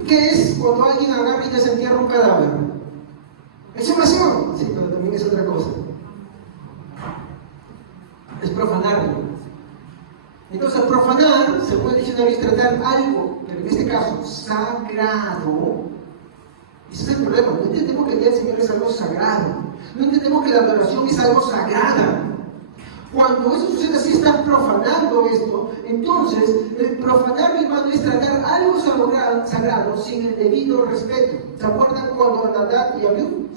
¿qué es cuando alguien agarra y desentierra un cadáver? Exhumación, sí, pero también es otra cosa. Es profanarlo. Entonces, profanar, según el diccionario, es tratar algo, pero en este caso, sagrado. Ese es el problema. No entendemos que el día del Señor es algo sagrado. No entendemos que la adoración es algo sagrada. Cuando eso sucede así, estás profanando esto. Entonces, el profanar, mi hermano, es tratar algo sagrado sin el debido respeto. ¿Se acuerdan cuando Nadab y Abiú?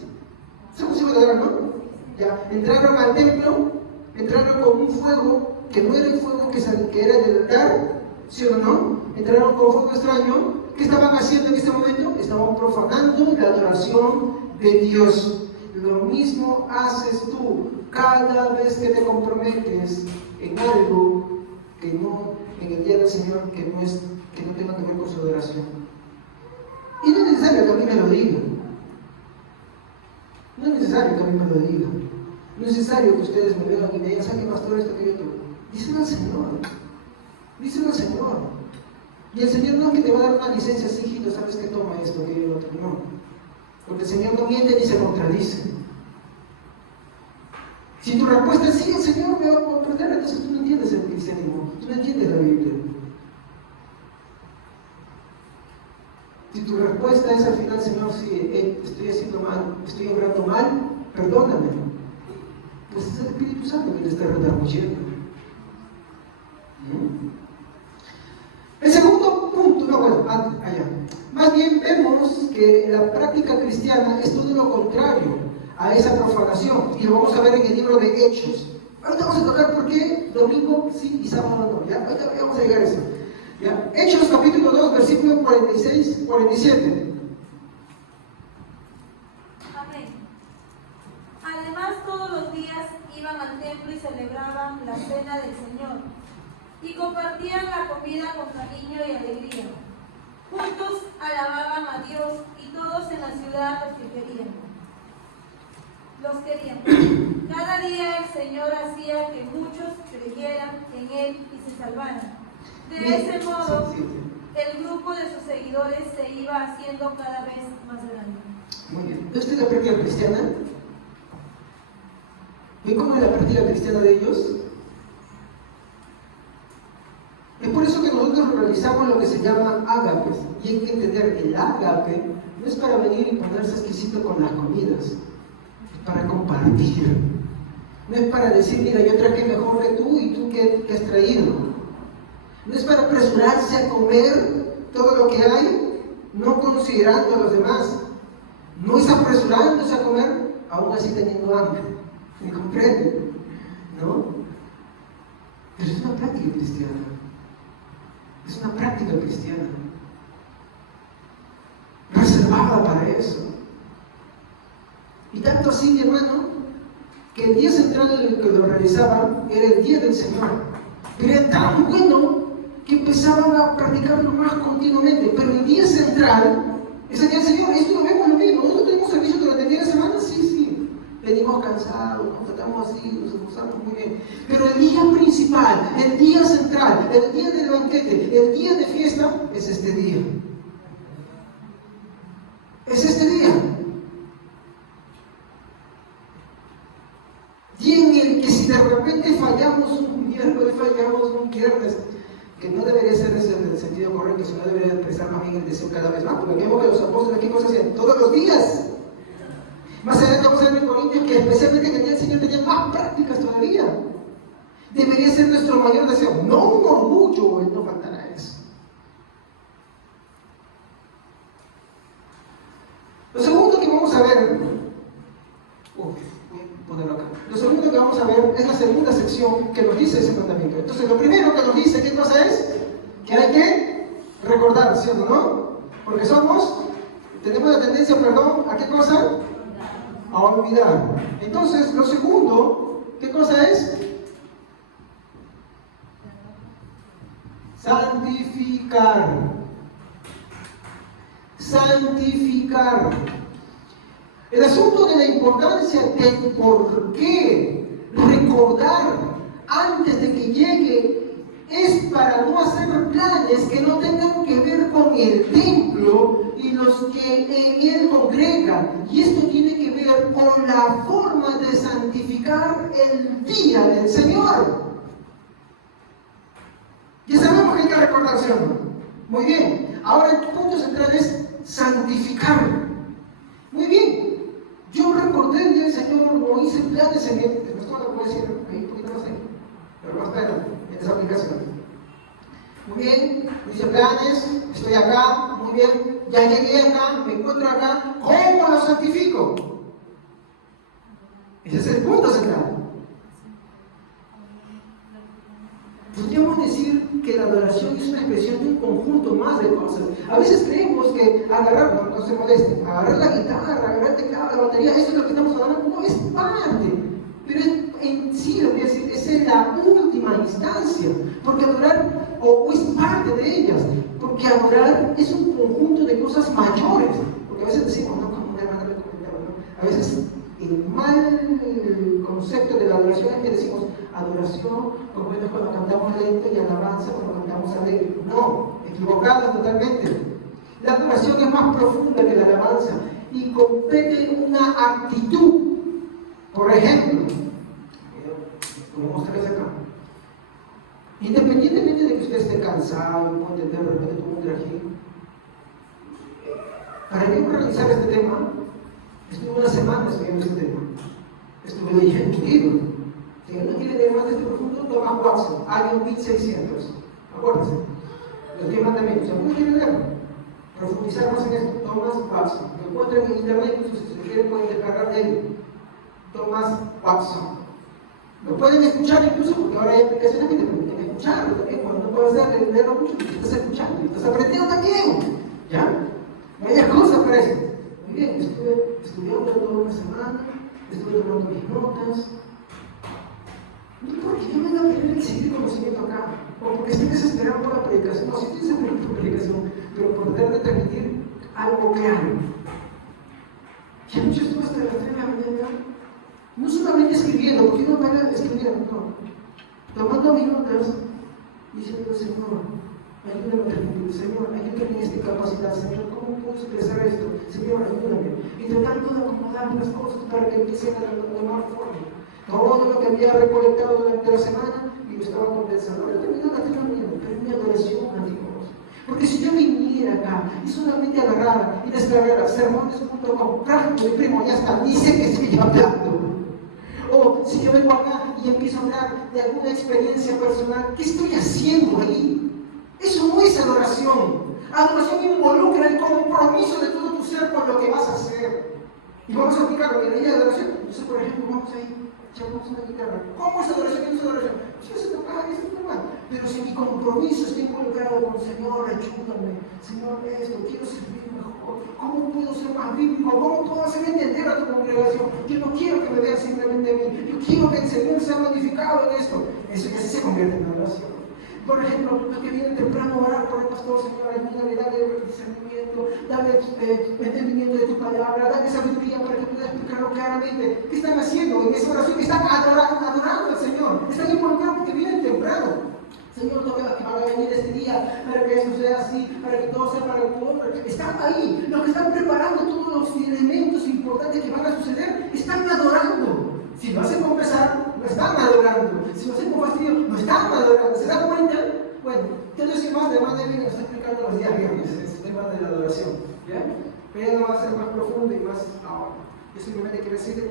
¿Sabes cómo se llama, no? Ya, entraron al templo, entraron con un fuego que no era el fuego que era del altar, ¿sí o no? Entraron con fuego extraño. ¿Qué estaban haciendo en este momento? Estaban profanando la adoración de Dios. Lo mismo haces tú cada vez que te comprometes en algo que no, en el día del Señor, que no tenga que ver con su adoración. Y no es necesario que a mí me lo diga. No es necesario que a mí me lo diga. No es necesario que ustedes me vean y me digan, ¿sabe, pastor, esto que yo tengo? Díselo al Señor. Díselo al Señor. Y el Señor no es que te va a dar una licencia así, hijito, sabes que toma esto, que lo otro. No. Porque el Señor no miente ni se contradice. Si tu respuesta es sí, el Señor me va a comprender, entonces tú no entiendes el cristianismo, tú no entiendes la Biblia. Si tu respuesta es al final, Señor, sí, estoy haciendo mal, estoy obrando mal, perdóname. Pues es el Espíritu Santo que te está redarguyendo. El segundo punto, no, bueno, allá. Más bien vemos que la práctica cristiana es todo lo contrario a esa profanación. Y lo vamos a ver en el libro de Hechos. Ahorita vamos a tocar por qué domingo sí y sábado no. ¿Ya? Ahorita vamos a llegar a eso. ¿Ya? Hechos capítulo 2, versículo 46, 47. Amén. Además, todos los días iban al templo y celebraban la cena del Señor y compartían la comida con cariño y alegría. Juntos alababan a Dios y todos en la ciudad los querían. Cada día el Señor hacía que muchos creyeran en Él y se salvaran. De ese modo, el grupo de sus seguidores se iba haciendo cada vez más grande. Muy bien. ¿Usted es la práctica cristiana? ¿Ven cómo es la práctica cristiana de ellos? Es por eso que nosotros realizamos lo que se llama ágapes. Y hay que entender que el ágape no es para venir y ponerse exquisito con las comidas, es para compartir. No es para decir, mira, yo traje mejor que tú y tú qué has traído. No es para apresurarse a comer todo lo que hay, no considerando a los demás. No es apresurándose a comer, aún así teniendo hambre. ¿Me comprende? ¿No? Pero es una práctica cristiana. Es una práctica cristiana. Reservada para eso. Y tanto así, mi hermano, que el día central en el que lo realizaban era el día del Señor. Pero era tan bueno que empezaban a practicarlo más continuamente. Pero el día central es el día del Señor. Esto lo vemos lo mismo. Nosotros tenemos servicio durante el día de semana, sí. Venimos cansados, nos tratamos así, nos esforzamos muy bien. Pero el día principal, el día central, el día del banquete, el día de fiesta, es este día. Es este día. Día en el que si de repente fallamos un miércoles, fallamos un viernes, que no debería ser ese el sentido correcto, sino debería empezar más bien el deseo cada vez más, porque vemos que los apóstoles aquí cosas hacían todos los días. Más adelante vamos a ver en Corintios que especialmente en el día del Señor tenía más prácticas todavía. Debería ser nuestro mayor deseo, no un orgullo el no faltar a eso. Lo segundo que vamos a ver, voy a ponerlo acá. Lo segundo que vamos a ver es la segunda sección que nos dice ese mandamiento. Entonces, lo primero que nos dice, ¿qué cosa es? Que hay que recordar, ¿cierto o no? Porque tenemos la tendencia, ¿a qué cosa? A olvidar. Entonces, lo segundo, ¿qué cosa es? Santificar. Santificar. El asunto de la importancia de por qué recordar antes de que llegue es para no hacer planes que no tengan que ver con el templo y los que en él congregan. Y esto tiene que ver con la forma de santificar el día del Señor. Ya sabemos que hay que recordar, ¿sí o no? Muy bien. Ahora el punto central es santificar. Muy bien. Yo recordé el día del Señor, no hice planes en él. Después todo lo puedo decir ahí un poquito más ahí. Pero más tarde, en esa aplicación. Muy bien, no hice planes, estoy acá, muy bien, ya llegué acá, me encuentro acá. ¿Cómo lo santifico? Ese es el punto central. Podríamos decir que la adoración es una expresión de un conjunto más de cosas. A veces creemos que agarrar, no se molesten, agarrar la guitarra, agarrar el teclado, la batería, eso es lo que estamos hablando, no es parte. Pero en sí, lo voy a decir, es la última instancia. Porque adorar, o es parte de ellas, porque adorar es un conjunto de cosas mayores. Porque a veces decimos, no, como una hermana me comentaba, ¿no? A veces el mal concepto de la adoración es que decimos adoración, como es cuando cantamos lento, y alabanza cuando cantamos alegre. No, equivocada totalmente. La adoración es más profunda que la alabanza y compete en una actitud. Por ejemplo, ponemos tres acá. Independientemente de que usted esté cansado, no entender de repente tuvo un trajín, para yo realizar este tema, estuve una semana estudiando este tema. Estuve leyendo un libro. Si no quiere leer más de este profundo, Thomas Watson, año 1600. Acuérdense, los 10 mandamientos. Si alguno quiere leerlo, profundizar más en esto, Thomas Watson. Lo encuentran en internet, incluso si se quieren pueden descargar de él. Thomas Watson. Lo pueden escuchar incluso, porque ahora hay aplicaciones que te permiten escucharlo también. Cuando no puedes leerlo mucho, estás escuchando y estás aprendiendo también. ¿Ya? Vaya cosa parece. Muy bien, estuve estudiando toda una semana, estuve tomando mis notas. No porque yo venga a tener el seguir conocimiento acá, o porque estoy desesperado por la predicación, no, sí estoy desesperado por la predicación, pero por tratar de transmitir algo claro. Ya mucho estuve hasta las 3 de la mañana, no solamente escribiendo, porque uno para escribiendo, no, tomando mis notas y diciendo, Señor, ayúdame a transmitir, Señor, ayúdame en esta capacidad, Señor, ¿cómo puedo expresar esto? Señor, ayúdame. Y tratando de acomodar las cosas para que empiecen a la mejor forma. Todo lo que había recolectado durante la semana y lo estaba condensando. Ahora terminando la mañana, pero mi adoración a Dios. Porque si yo viniera acá y solamente agarrara y descargara sermones.com, mi primo ya está, dice que estoy hablando. O si yo vengo acá y empiezo a hablar de alguna experiencia personal, ¿qué estoy haciendo ahí? Eso no es adoración. Adoración involucra el compromiso de todo tu ser con lo que vas a hacer. Y vamos a aplicarlo en la idea de adoración. Entonces, por ejemplo, vamos ahí. Echamos una guitarra. ¿Cómo es adoración? ¿Qué es adoración? Yo sé tocar, eso es normal. Pero si mi compromiso está involucrado con Señor, ayúdame, Señor, esto, quiero servir mejor. ¿Cómo puedo ser más bíblico? ¿Cómo puedo hacer entender a tu congregación? Yo no quiero que me vean simplemente a mí. Yo quiero que el Señor sea magnificado en esto. Eso ya se convierte en adoración. Por ejemplo, los que vienen temprano a orar por el pastor, Señor, ayúdame, dale discernimiento, dale entendimiento de tu palabra, dale sabiduría para que pueda explicarlo claramente. ¿Qué están haciendo en esa oración? Están adorando al Señor, están involucrados porque vienen temprano. Señor, no veas que van a venir este día para que esto sea así, para que todo sea para tu honra. Están ahí, los que están preparando todos los elementos importantes que van a suceder, están adorando. Si lo hacen con pesar, no están adorando. Si lo hacen con fastidio, no están adorando. ¿Se dan cuenta? Bueno, todo ese más de bien lo está explicando los días viernes, ese tema de la adoración. ¿Ya? Pero ya no va a ser más profundo y más ahora. Yo simplemente quiero decirle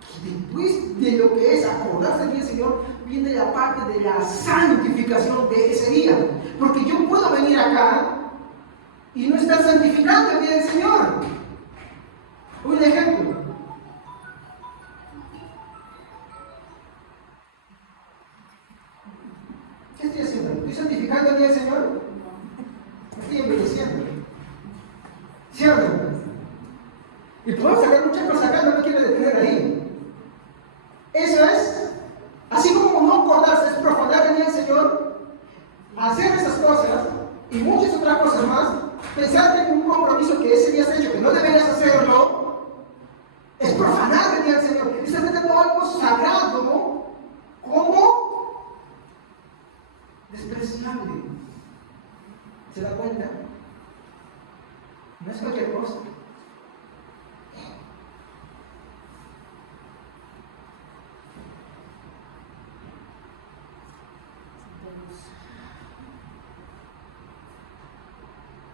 que después de lo que es acordarse del Señor, viene la parte de la santificación de ese día. Porque yo puedo venir acá y no estar santificando el día del Señor. Un ejemplo. ¿Qué estoy haciendo? ¿Estoy santificando el día del Señor? Estoy embelleciendo. ¿Cierto? Y podemos sacar muchas cosas acá, no me quiero detener ahí. Eso es, así como no acordarse es profanar el día del Señor, hacer esas cosas y muchas otras cosas más, pensar en un compromiso que ese día has hecho, que no deberías hacerlo, es profanar el día del Señor. Estás tratando algo sagrado como despreciable. ¿Se da cuenta? No es cualquier cosa.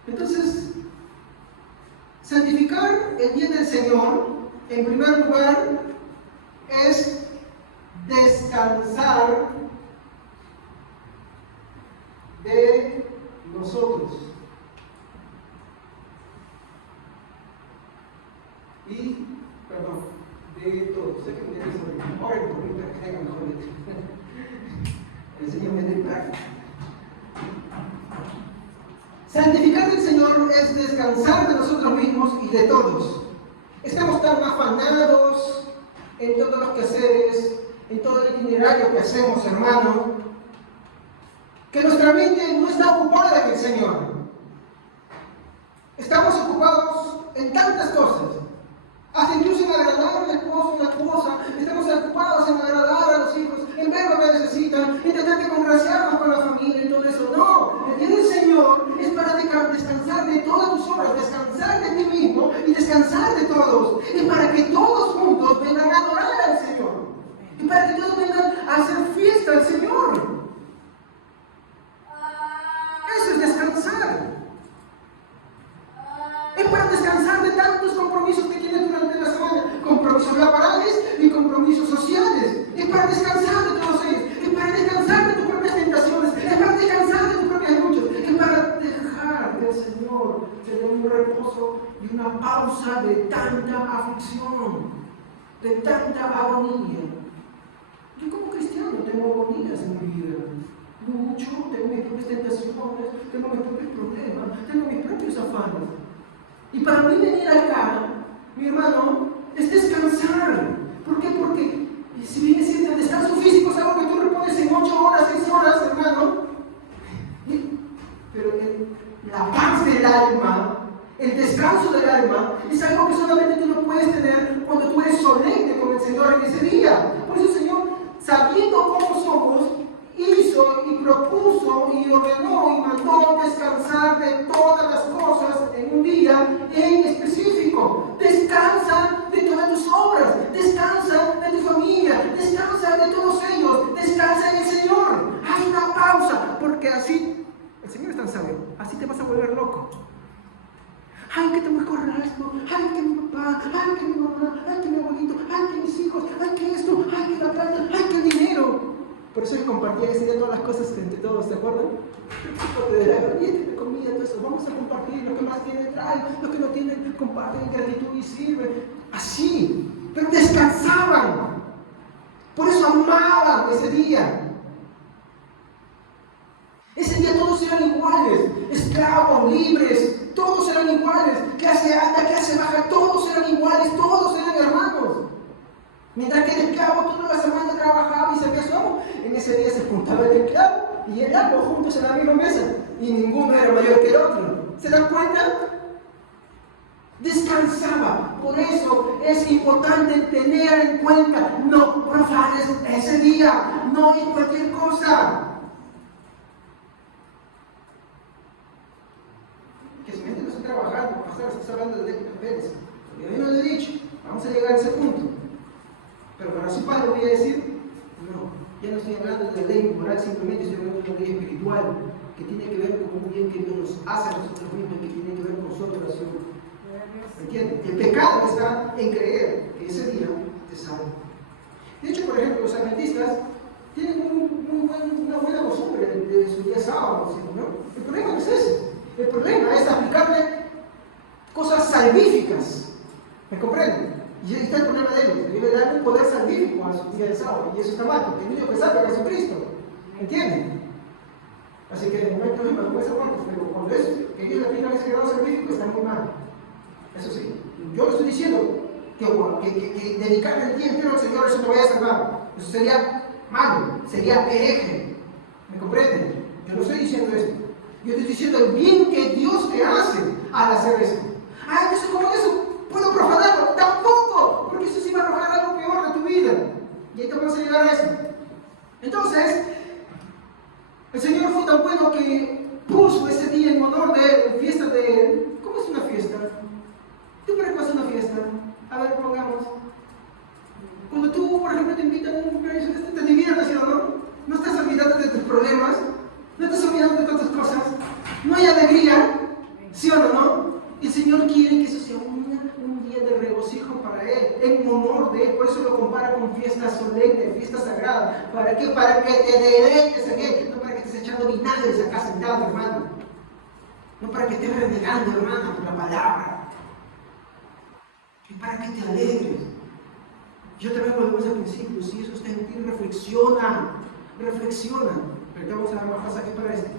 Entonces, santificar el día del Señor, en primer lugar, es descansar de nosotros y, perdón, de todos. Sé que me entiendes ahorita. Ahora por mí para que tenga mejor letra. Enséñame de práctica. Santificar del Señor es descansar de nosotros mismos y de todos. Estamos tan afanados en todos los quehaceres, en todo el itinerario que hacemos, hermano, que nuestra mente no está ocupada en el Señor. Estamos ocupados en tantas cosas, hasta incluso en agradar al esposo, a la esposa. Estamos ocupados en agradar a los hijos, en ver lo que necesitan, en tratar de congraciarnos con la familia y todo eso. No, el día del Señor es para descansar de todas tus obras, descansar de ti mismo y descansar de todos. Es para que todos juntos vengan a adorar al Señor. Y para que todos vengan a hacer fiesta al Señor. Eso es descansar. Es para descansar de tantos compromisos que tienes durante la semana. Compromisos laborales y compromisos sociales. Es para descansar de todos ellos. Es para descansar de tus propias tentaciones. Es para descansar de tus propias luchas. Es para dejar del Señor tener un reposo y una pausa de tanta aflicción, de tanta agonía. Yo como cristiano tengo agonías en mi vida. lucho, tengo mis propias tentaciones, tengo mis propios problemas, tengo mis propios afanes. Y para mí venir acá, mi hermano, es descansar. ¿Por qué? Porque si bien es cierto, el descanso físico es algo que tú repones en 8 horas, 6 horas, hermano, pero la paz del alma, el descanso del alma, es algo que solamente tú lo puedes tener cuando tú eres solemne con el Señor en ese día. Por eso el Señor, sabiendo cómo somos, hizo y propuso y ordenó y mandó descansar de todas las cosas en un día en específico. Descansa de todas tus obras, descansa de tu familia, descansa de todos ellos, descansa en el Señor. Haz una pausa, porque así, el Señor es tan sabio, así te vas a volver loco. Ay, que tengo que correr esto, ay, que mi papá, ay, que mi mamá, ay, que mi abuelito, ay, que mis hijos, ay, que esto, ay, que la plata, ay, que el dinero. Por eso yo compartía ese día todas las cosas entre todos, ¿te acuerdan? De la galleta, de comida, todo eso. Vamos a compartir, lo que más tiene trae, lo que no tiene comparte en gratitud y sirve. Así, pero descansaban. Por eso amaban ese día. Ese día todos eran iguales, esclavos, libres, todos eran iguales, clase alta, clase baja, todos eran iguales, todos eran hermanos. Mientras que el esclavo toda la semana trabajaba y servía a su amo, en ese día se juntaba el esclavo y el amo juntos en la misma mesa y ninguno era mayor que el otro. ¿Se dan cuenta? Descansaba. Por eso es importante tener en cuenta, no profanes ese día, no es cualquier cosa. Que si mente no estoy trabajando, pastor, estás hablando de papeles. Yo no le he dicho, vamos a llegar a ese punto. Pero para su padre voy a decir, no, ya no estoy hablando de ley moral, simplemente estoy hablando de una ley espiritual, que tiene que ver con un bien que Dios nos hace a nosotros mismos, que tiene que ver con su oración. ¿Entienden? El pecado está en creer que ese día te salva. De hecho, por ejemplo, los adventistas tienen una buena costumbre de su día sábado, ¿no? El problema no es ese. El problema es aplicarle cosas salvíficas. ¿Me comprenden? Y ahí está el problema de ellos. Ellos le dan un poder salvífico a su día de sábado. Y eso está mal, porque el único que salva es Jesucristo. ¿Entienden? Así que no hay problema, no puede ser bueno, pero cuando es que ellos le aplican ese grado salvífico, está muy mal. Eso sí. Yo no estoy diciendo que dedicarle el día entero al Señor, eso te vaya a salvar. Eso sería malo, sería hereje. ¿Me comprenden? Yo no estoy diciendo esto. Yo estoy diciendo el bien que Dios te hace al hacer eso. Ah, entonces, ¿cómo eso? ¿Puedo profanarlo? Tampoco, porque eso sí va a arrojar algo peor de tu vida. Y ahí te vamos a llegar a eso. Entonces, el Señor fue tan bueno que puso ese día en honor de Él, en fiesta de Él. ¿Cómo es una fiesta? ¿Tú para qué es una fiesta? A ver, pongamos. Cuando tú, por ejemplo, te invitan a un cumpleaños, te diviertes, ¿sí o no? No estás olvidando de tus problemas, no estás olvidando de tantas cosas, no hay alegría, ¿sí o no? El Señor quiere que eso sea un día de regocijo para Él, en honor de Él. Por eso lo compara con fiesta solemne, fiesta sagrada. ¿Para qué? Para que te deleites en Él, no para que estés echando vinagres acá sentado, hermano. No para que estés renegando, hermano, por la palabra. Es para que te alegres. Yo te vengo después al principio, si eso está en ti, reflexiona. Pero vamos a dar más pasaje para esto.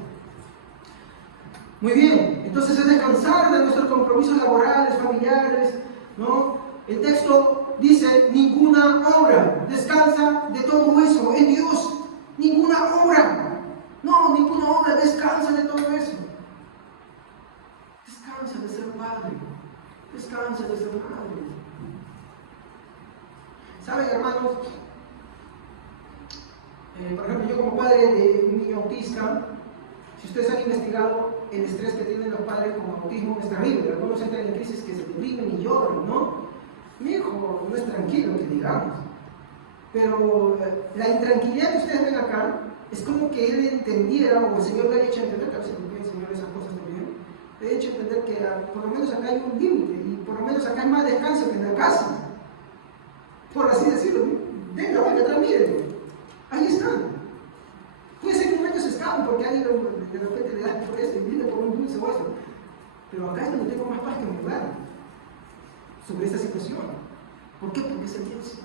Muy bien, entonces es descansar de nuestros compromisos laborales, familiares, ¿no? El texto dice, ninguna obra, descansa de todo eso, en Dios, ninguna obra, no, ninguna obra, descansa de todo eso. Descansa de ser padre, descansa de ser madre. ¿Saben, hermanos? Por ejemplo, yo como padre de un niño autista, si ustedes han investigado, el estrés que tienen los padres con autismo es terrible. Algunos entran en crisis que se deprimen y lloran, ¿no? Mi hijo no es tranquilo, que digamos. Pero la intranquilidad que ustedes ven acá es como que él entendiera, o el Señor le ha hecho entender, que a veces no puede enseñar esas cosas también, le ha hecho entender que por lo menos acá hay un límite y por lo menos acá hay más descanso que en la casa. Por así decirlo. Venga, atrás, miren. Ahí están. Puede ser que un momento se escapen porque alguien de repente le da por esto y viene por un dulce o eso. Pero acá es donde tengo más paz que en mi hogar sobre esta situación. ¿Por qué? Porque es el Dios.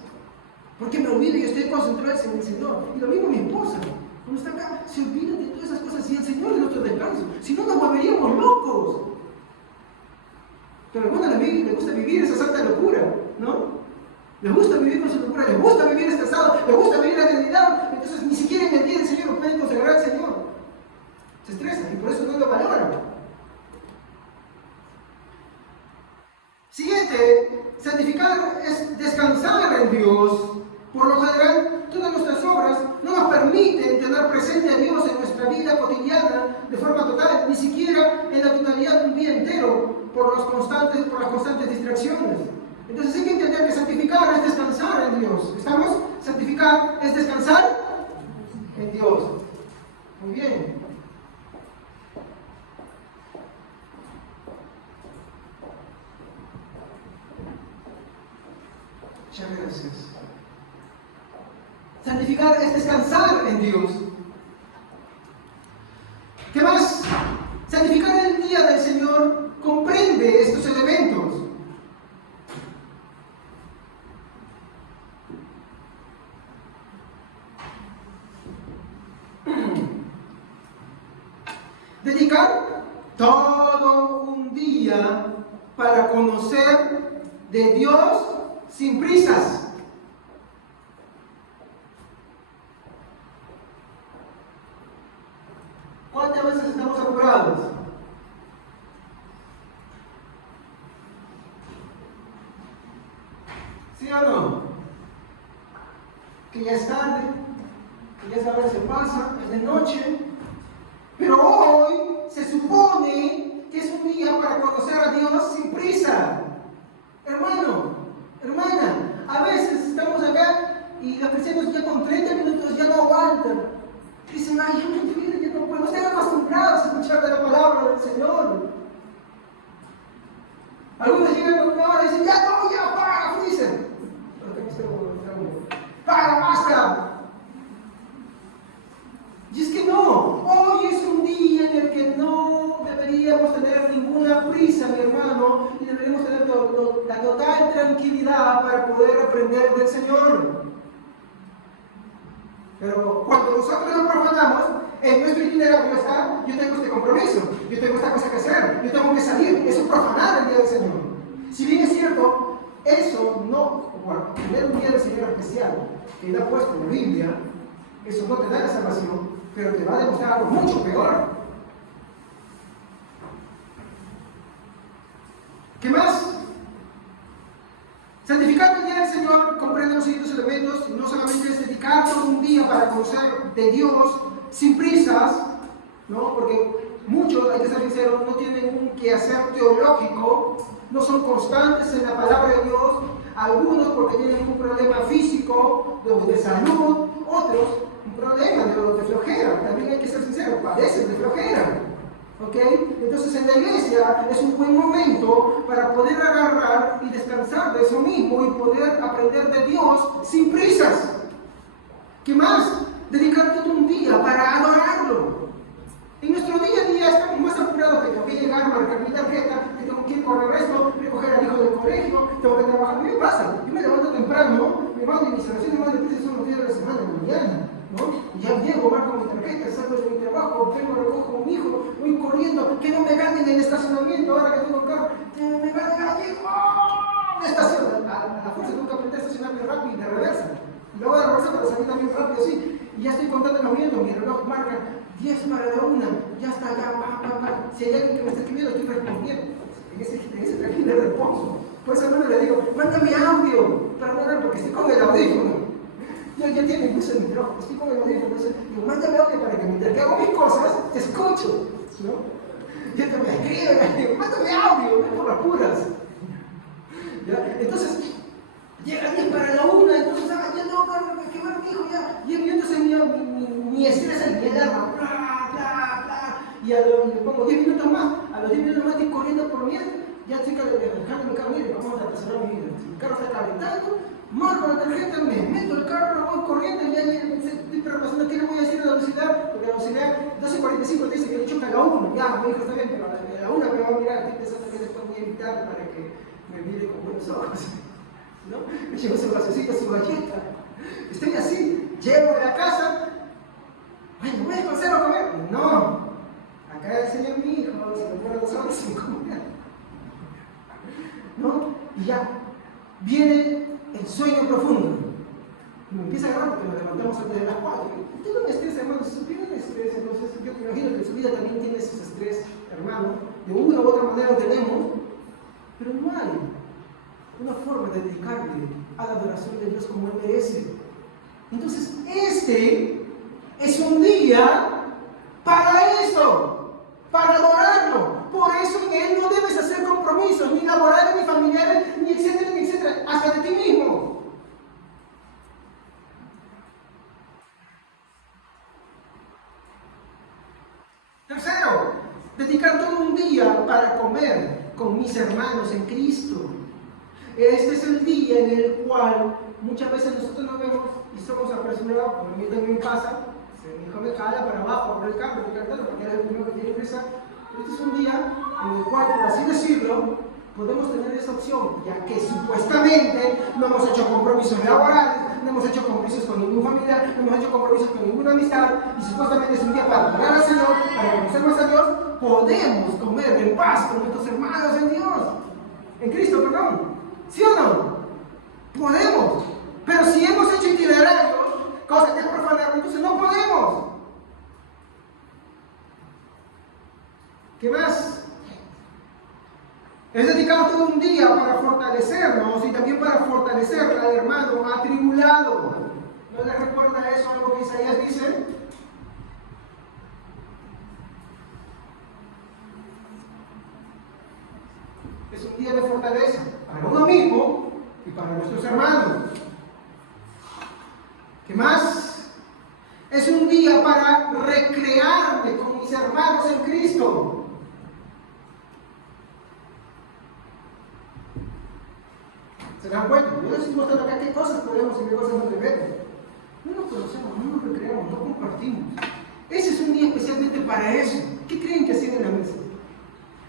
Porque me olvido y estoy concentrado en el Señor. Y lo mismo mi esposa. Cuando está acá, se olvida de todas esas cosas y el Señor es nuestro descanso. Si no, nos volveríamos locos. Pero a algunos le gusta vivir esa santa locura, ¿no? Les gusta vivir con su locura, les gusta vivir estresado, les gusta vivir la eternidad. Entonces ni siquiera en el día del Señor lo pueden consagrar al Señor. Se estresan y por eso no lo valoran. Siguiente, santificar es descansar en Dios. Por lo general, todas nuestras obras no nos permiten tener presente a Dios en nuestra vida cotidiana de forma total, ni siquiera en la totalidad de un día entero, por las constantes distracciones. Entonces hay que entender que santificar es descansar en Dios. ¿Estamos? Santificar es descansar en Dios. Muy bien. Muchas gracias. Santificar es descansar en Dios. ¿Qué más? Santificar el día del Señor comprende estos elementos. Dedicar todo un día para conocer de Dios sin prisas. ¿Cuántas veces estamos apurados? ¿Sí o no? Que ya es tarde, que ya esa hora se pasa, es de noche, pero hoy se supone que es un día para conocer a Dios sin prisa. Hermano, hermana, a veces estamos acá y los cristianos ya con 30 minutos ya no aguantan. Dicen, ay, yo no entiendo, yo no puedo. Están acostumbrados a escuchar de la palabra del Señor. Algunos llegan con una hora y dicen, ya no, ya, para, dicen. Para, basta. Y es que no, hoy es un día en el que no deberíamos tener ninguna prisa, mi hermano, y deberíamos tener la total tranquilidad para poder aprender del Señor. Pero cuando nosotros nos profanamos, en nuestro itinerario está, yo tengo este compromiso, yo tengo esta cosa que hacer, yo tengo que salir. Eso es profanar el día del Señor. Si bien es cierto, eso no, bueno, tener un día del Señor especial, que Él ha puesto en la Biblia, eso no te da la salvación, pero te va a demostrar algo mucho peor. ¿Qué más? Santificar el día del Señor comprende los siguientes elementos. No solamente es dedicar todo un día para conocer de Dios sin prisas, ¿no? Porque muchos, hay que ser sinceros, no tienen un quehacer teológico, no son constantes en la palabra de Dios. Algunos porque tienen un problema físico, de salud, otros un problema de flojera. También hay que ser sinceros, padecen de flojera. ¿Ok? Entonces en la iglesia es un buen momento para poder agarrar y descansar de eso mismo y poder aprender de Dios sin prisas. ¿Qué más? Dedicar todo un día para adorarlo. En nuestro día a día estamos más apurados que tengo que llegar, marcar mi tarjeta, que tengo que ir correr esto, recoger al hijo del colegio, tengo que trabajar. A mí me pasa, yo me levanto temprano, me mando mis oraciones más de prisa son los días de la semana, de la mañana. ¿No? Y ya llego, marco mi tarjeta, salgo de mi trabajo, vengo, recojo a mi hijo, voy corriendo, que no me ganen en el estacionamiento, ahora que tengo el carro, que me ganen allí, ¡oh! Me estaciono, a la fuerza tengo que aprender a estacionarme rápido y de reversa. Y luego de reversa para salir también rápido así, y ya estoy contando los minutos, mi reloj marca 10 para la 1, ya está, ya, si hay alguien que me está escribiendo, estoy respondiendo, en ese tranquilo le respondo. Por eso no le digo, mándame audio, para no, porque estoy con el audífono. Yo ya tiene incluso el micrófono, estoy con el audífono, digo, mándame audio para que mientras que hago mis cosas, te escucho, ¿no? Y entonces me escriben, digo, mándame audio, no por las puras. ¿Ya? Entonces, llega 10 para la 1, entonces, ya tengo que ver a mi hijo, ya, y entonces mi estrés es mi alarma, bla, bla, bla, y le pongo 10 minutos más, a los 10 minutos más estoy corriendo por miedo, ya estoy dejando mi carro, mire, vamos a estacionar mi vida, si mi carro está calentando, marco la tarjeta, me meto el carro, voy corriendo y ya estoy repasando qué le voy a decir a la velocidad, porque la velocidad 12:45 dice que le choca a la 1, ya, mi hijo está bien, pero a la 1 me va a mirar, estoy pensando que después voy a invitar para que me mire con buenos ojos, ¿no? Me llevo su vasecito, su galleta, estoy así, llego a la casa, Y ya viene el sueño profundo. Y me empieza a agarrar porque nos levantamos antes de las 4. Tengo un estrés, hermano, si tienen estrés, entonces yo me imagino que en su vida también tiene ese estrés, hermano. De una u otra manera lo tenemos, pero no hay una forma de dedicarle a la adoración de Dios como Él merece. Entonces, este es un día para esto, para adorarlo. Por eso en Él no debes hacer compromisos, ni laborales, ni familiares, ni etcétera, hasta de ti mismo. Tercero, dedicar todo un día para comer con mis hermanos en Cristo. Este es el día en el cual muchas veces nosotros nos vemos y somos apresurados, como a mí también pasa. Mi hijo me jala para abajo por el campo, porque era el primero que tiene prisa. Este es un día en el cual, por así decirlo, podemos tener esa opción, ya que supuestamente no hemos hecho compromisos laborales, no hemos hecho compromisos con ningún familiar, no hemos hecho compromisos con ninguna amistad, y supuestamente es un día para adorar al Señor, para conocer más a Dios. Podemos comer en paz con nuestros hermanos en Dios, en Cristo, perdón. ¿Sí o no? Podemos. Pero si hemos hecho itinerarios, cosas que es profanar, entonces no podemos. ¿Qué más? Es dedicar todo un día para fortalecernos y también para fortalecer al hermano atribulado. ¿No les recuerda eso algo que Isaías dice? Es un día de fortaleza para uno mismo y para nuestros hermanos. ¿Qué más? Es un día para recrearme con mis hermanos en Cristo. ¿Se dan cuenta? Yo les estoy mostrando acá qué cosas podemos y qué cosas no debemos. No nos conocemos, no nos recreamos, no compartimos. Ese es un día especialmente para eso. ¿Qué creen que hacían en la mesa?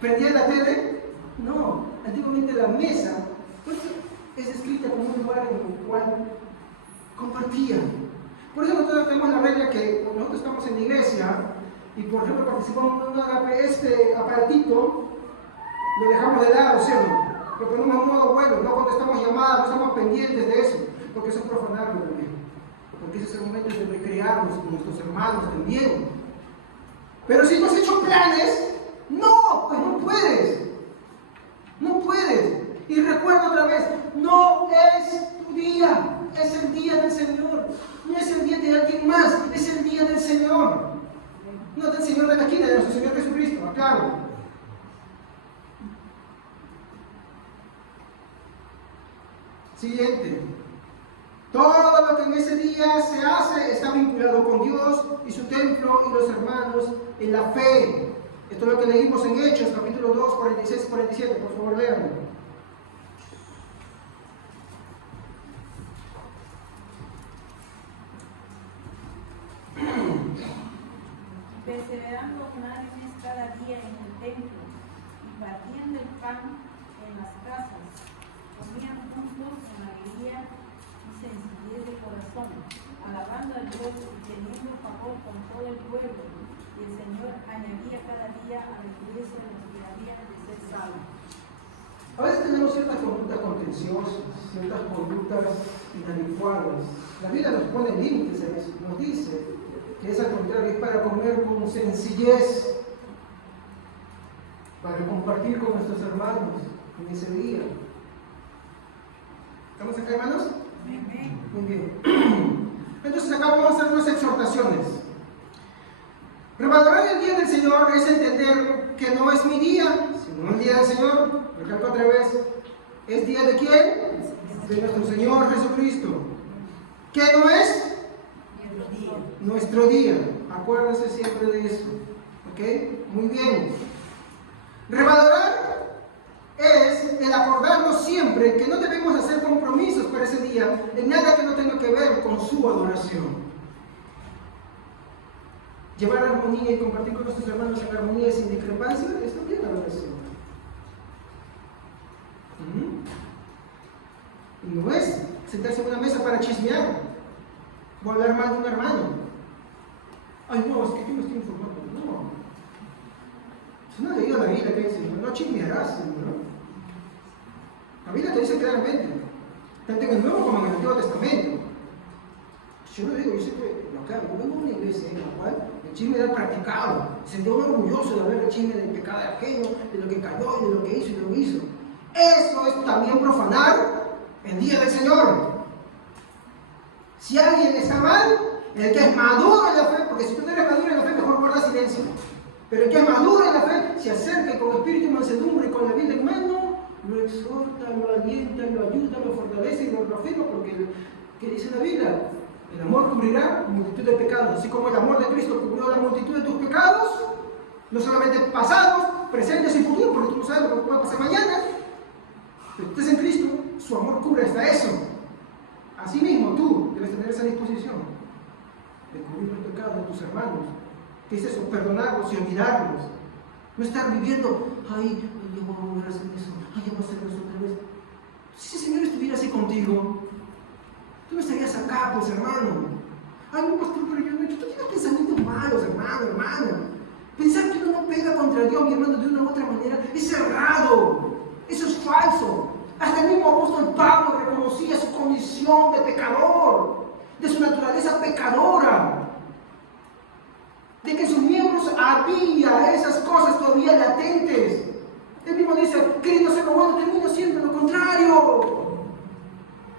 ¿Prendían la tele? No. Antiguamente la mesa pues, es descrita como un lugar en el cual compartían. Por eso nosotros tenemos la regla que cuando nosotros estamos en la iglesia y por ejemplo participamos en un agape, este aparatito lo dejamos de lado, ¿cierto? Lo ponemos en modo bueno, no contestamos llamadas, no estamos pendientes de eso, porque eso es profanarlo también. Porque ese es el momento de recrearnos con nuestros hermanos también. Pero si tú has hecho planes, no, pues no puedes. No puedes. Y recuerda otra vez, no es tu día, es el día del Señor. No es el día de alguien más, es el día del Señor. No del Señor de la esquina, de nuestro Señor Jesucristo, aclaro. Siguiente. Todo lo que en ese día se hace está vinculado con Dios y su templo y los hermanos en la fe. Esto es lo que leímos en Hechos, capítulo 2, 46 y 47. Por favor, léanlo. Perseverando unánimes cada día en el templo y partiendo el pan en las casas, comían juntos en alegría y sencillez de corazón, alabando a Dios y teniendo favor con todo el pueblo. Y el Señor añadía cada día a la iglesia los que habían de ser salvos. A veces tenemos ciertas conductas contenciosas, ciertas conductas inadecuadas. La Biblia nos pone límites a eso, nos dice que es al contrario, es para comer con sencillez, para compartir con nuestros hermanos en ese día. ¿Estamos acá, hermanos? Muy bien. Entonces acá vamos a hacer unas exhortaciones. Revalorar el día del Señor es entender que no es mi día, sino el día del Señor. Recalco otra vez, ¿es día de quién? De nuestro Señor Jesucristo. ¿Qué no es? Nuestro día. Acuérdense siempre de eso. ¿Ok? Muy bien. Revalorar es el acordarnos siempre que no debemos hacer compromisos para ese día en nada que no tenga que ver con su adoración. Llevar armonía y compartir con nuestros hermanos en armonía y sin discrepancia es también adoración. Y no es sentarse en una mesa para chismear o hablar mal de un hermano. Ay, no, es que yo me estoy informando. No. Si no he leído la Biblia que dice, no chismearás, ¿no? La Biblia te dice claramente, tanto en el Nuevo como en el Antiguo Testamento. Yo lo digo, yo siempre lo aclaro, yo vengo a una iglesia en la cual el chisme era practicado, se dio orgulloso de ver el chisme del pecado ajeno, de lo que cayó, de lo que hizo y de lo que hizo. Eso es también profanar el día del Señor. Si alguien está mal, el que es maduro en la fe, porque si tú no eres maduro en la fe, mejor guarda silencio. Pero el que es maduro en la fe, se acerca con espíritu y mansedumbre y con la vida en mano, lo exhorta, lo alienta, lo ayuda, lo fortalece y lo reafirma, porque ¿qué dice la Biblia? El amor cubrirá multitud de pecados, así como el amor de Cristo cubrió la multitud de tus pecados, no solamente pasados, presentes y futuros, porque tú no sabes lo que puede pasar mañana, pero tú estás en Cristo, su amor cubre hasta eso. Asimismo, tú debes tener esa disposición de cubrir los pecados de tus hermanos. ¿Qué es eso? Perdonarlos y olvidarlos. No estar viviendo, ay, yo voy a volver a hacer eso, ay, yo voy a hacer eso otra vez. Si el Señor estuviera así contigo, tú no estarías acá, pues, hermano. Ay, no, pastor, pero yo no he hecho. Tú tienes pensamientos malos, hermano. Pensar que uno no pega contra Dios, mi hermano, de una u otra manera, es errado. Eso es falso. Hasta el mismo apóstol Pablo reconocía su condición de pecador, de su naturaleza pecadora, de que en sus miembros había esas cosas todavía latentes. Él mismo dice, queriendo ser lo bueno, termino siendo lo contrario.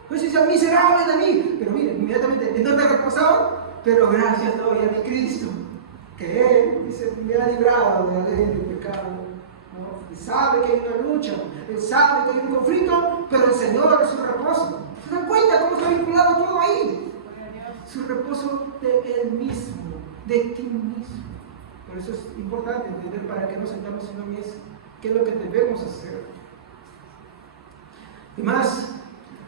Entonces dice, miserable de mí. Pero mire, inmediatamente, ¿en dónde reposaba? Pero gracias todavía a mi Cristo, que Él, dice, me ha librado de la ley del pecado. ¿No? Él sabe que hay una lucha, Él sabe que hay un conflicto, pero el Señor es su reposo. ¿Se dan cuenta cómo está vinculado todo ahí? Su reposo de Él mismo, de ti mismo. Por eso es importante entender para qué nos sentamos en una mesa, qué es lo que debemos hacer. Y más,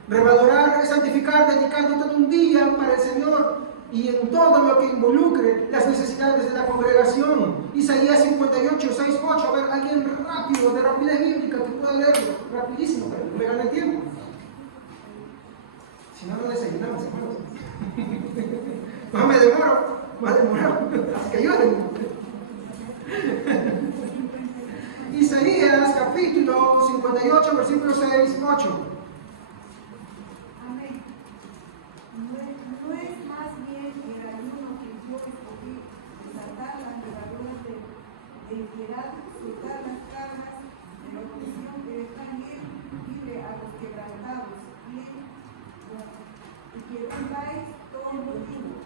revalorar, santificar, dedicando todo un día para el Señor y en todo lo que involucre las necesidades de la congregación. Isaías 58, 6, 8. A ver, alguien rápido, de rapidez bíblica, que pueda leerlo rapidísimo, para que no me gane el tiempo. Si no, no desayunamos, hermanos. Más me demoro, más demorado. Así que ayúdenme. Isaías capítulo 58, versículo 6, 8. Amén. No es más bien el ayuno que yo escogí, desatar las levaduras de piedad, soltar las cargas de la opresión que están bien, libre a los quebrantados, bien, y que tengáis todo motivo.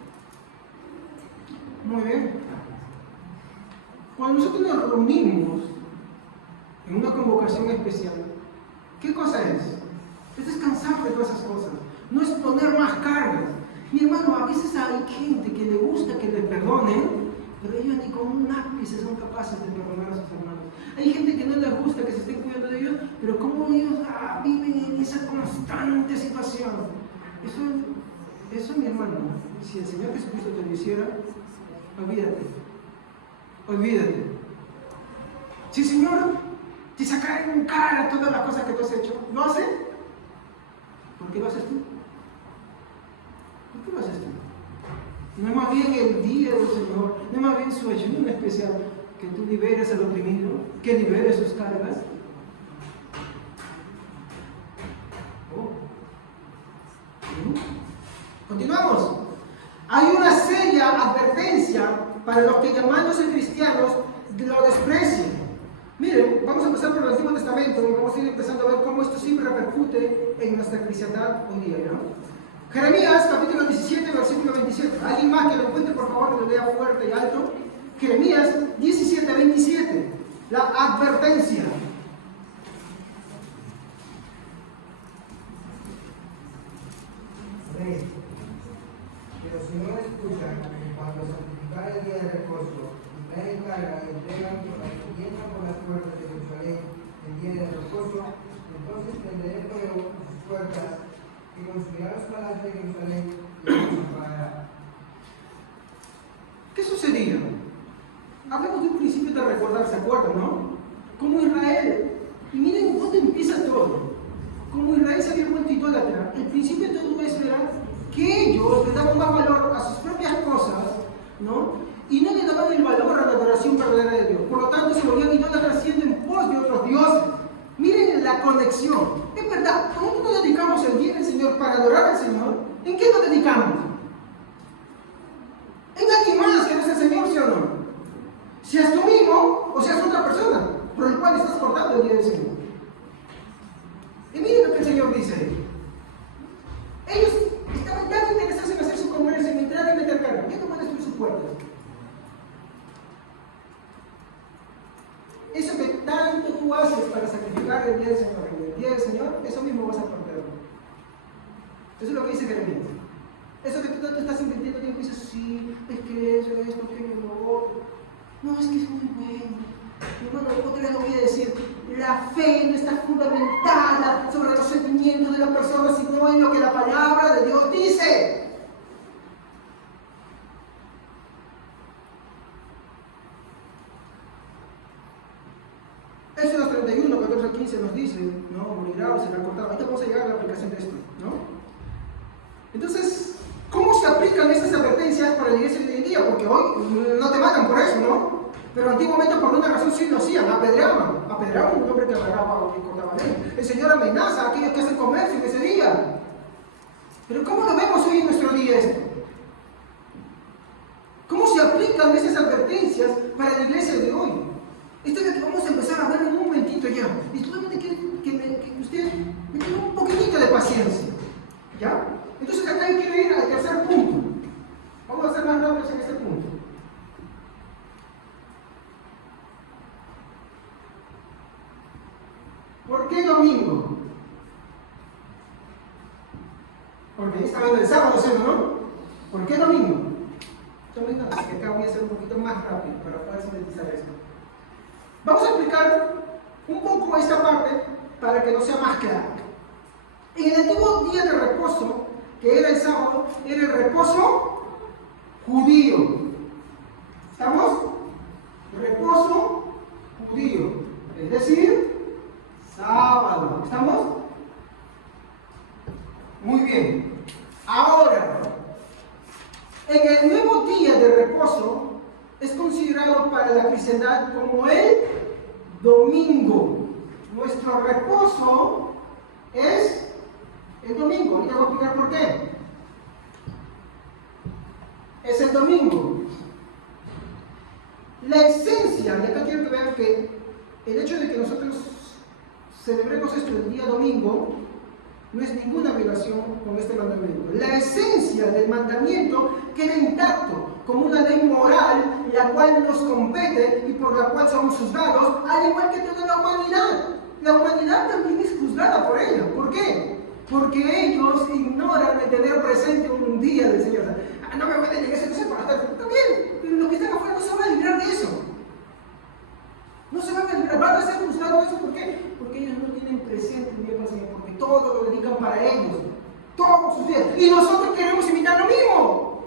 Muy bien. Cuando nosotros nos reunimos en una convocación especial, ¿qué cosa es? Es descansar de todas esas cosas, no es poner más cargas. Mi hermano, a veces hay gente que le gusta que le perdonen, pero ellos ni con un ápice son capaces de perdonar a sus hermanos. Hay gente que no les gusta que se estén cuidando de ellos, pero como ellos viven en esa constante situación. Eso, mi hermano, si el Señor Jesucristo te lo hiciera, olvídate. Si el Señor te sacara en cara todas las cosas que tú has hecho, ¿lo hace? ¿Por qué lo haces tú? ¿Por qué lo haces tú? No es más bien el día del Señor, no es más bien su ayuno especial, que tú liberes al oprimido, que liberes sus cargas. Continuamos. Hay una seria advertencia para los que llamándose cristianos lo desprecian. Miren, vamos a empezar por el Antiguo Testamento y vamos a ir empezando a ver cómo esto siempre repercute en nuestra cristiandad hoy día, ¿no? Jeremías, capítulo 17, versículo 27. ¿Alguien más que lo encuentre, por favor, que lo lea fuerte y alto? Jeremías 17, 27. La advertencia. Rey, pero si no escuchan, cuando santificar el día de reposo, y traen carga y entregan y entran por las puertas de Jerusalén el día de reposo, entonces tenderé fuego a sus puertas y consumirá los palacios de Jerusalén y los apagará. ¿Qué sucedía? Hablamos de un principio de recordar, ¿se acuerdan, no? Como Israel. Y miren dónde empieza todo. Como Israel se había vuelto idólatra, el principio de todo eso era que ellos le daban más valor a sus propias cosas, ¿no? Y no le daban el valor a la adoración verdadera de Dios. Por lo tanto, se volvían idólatras siendo en pos de otros dioses. Miren la conexión. Es verdad, ¿cómo nos dedicamos el día del Señor para adorar al Señor? ¿En qué nos dedicamos? En alguien más que no es el Señor, ¿sí o no? Seas tú mismo o seas otra persona por el cual estás cortando el día del Señor. Y miren lo que el Señor dice. Ellos estaban tan interesados en hacer su comercio, en entrar y meter carga. ¿Qué no pueden destruir sus puertas? Eso que tanto tú haces para sacrificar el día del Señor, el día del Señor, eso mismo vas a perder. Eso es lo que dice Jeremías. Eso que tú tanto estás invirtiendo tiempo y dices, sí, es que eso, esto, que lo otro. No, es que es muy bueno. Hermano, otra vez lo voy a decir. La fe no está fundamentada sobre los sentimientos de la persona, sino en lo que la palabra de Dios dice. Éxodo 31, 14 al 15 nos dice, no, morirá o será cortado. Ahorita vamos a llegar a la aplicación de esto, ¿no? Entonces, ¿cómo se aplican estas advertencias para la iglesia de hoy en día? Porque hoy no te matan por eso, ¿no? Pero antiguamente por una razón sí lo hacían, apedreaban a un hombre que agarraba o que cortaba ley. El Señor amenaza a aquellos que hacen comercio en ese día. Pero ¿cómo lo vemos hoy en nuestro día esto? ¿Cómo se aplican esas advertencias para la iglesia de hoy? Esto es lo que vamos a empezar a ver en un momentito ya. Y solamente quiero que usted me tenga un poquitito de paciencia. ¿Ya? Entonces acá yo quiero ir al tercer punto. Vamos a ser más rápidos en este punto. ¿Por qué domingo? Porque ahí está hablando del sábado, ¿sí o no? ¿Por qué domingo? Tomen nota, que acá voy a hacer un poquito más rápido para poder sintetizar esto. Vamos a explicar un poco esta parte para que nos sea más claro. En el antiguo día de reposo, que era el sábado, era el reposo judío. ¿Estamos? Reposo judío. Es decir, sábado. ¿Estamos? Muy bien. Ahora, en el nuevo día de reposo es considerado para la cristiandad como el domingo. Nuestro reposo es el domingo. Ahorita voy a explicar por qué. Es el domingo. La esencia, y acá quiero que vean que el hecho de que nosotros celebremos esto el día domingo no es ninguna violación con este mandamiento. La esencia del mandamiento queda intacto como una ley moral, la cual nos compete y por la cual somos juzgados, al igual que toda la humanidad. La humanidad también es juzgada por ella. ¿Por qué? Porque ellos ignoran el tener presente un día del Señor. No me voy a la iglesia, no sé para estar. Está bien, pero los que están afuera no se van a librar de eso. No se van a librar, van a ser juzgados de eso. ¿Por qué? Porque ellos no tienen presente un día para el Señor, porque todo lo dedican para ellos. Todos sus días. Y nosotros queremos imitar lo mismo.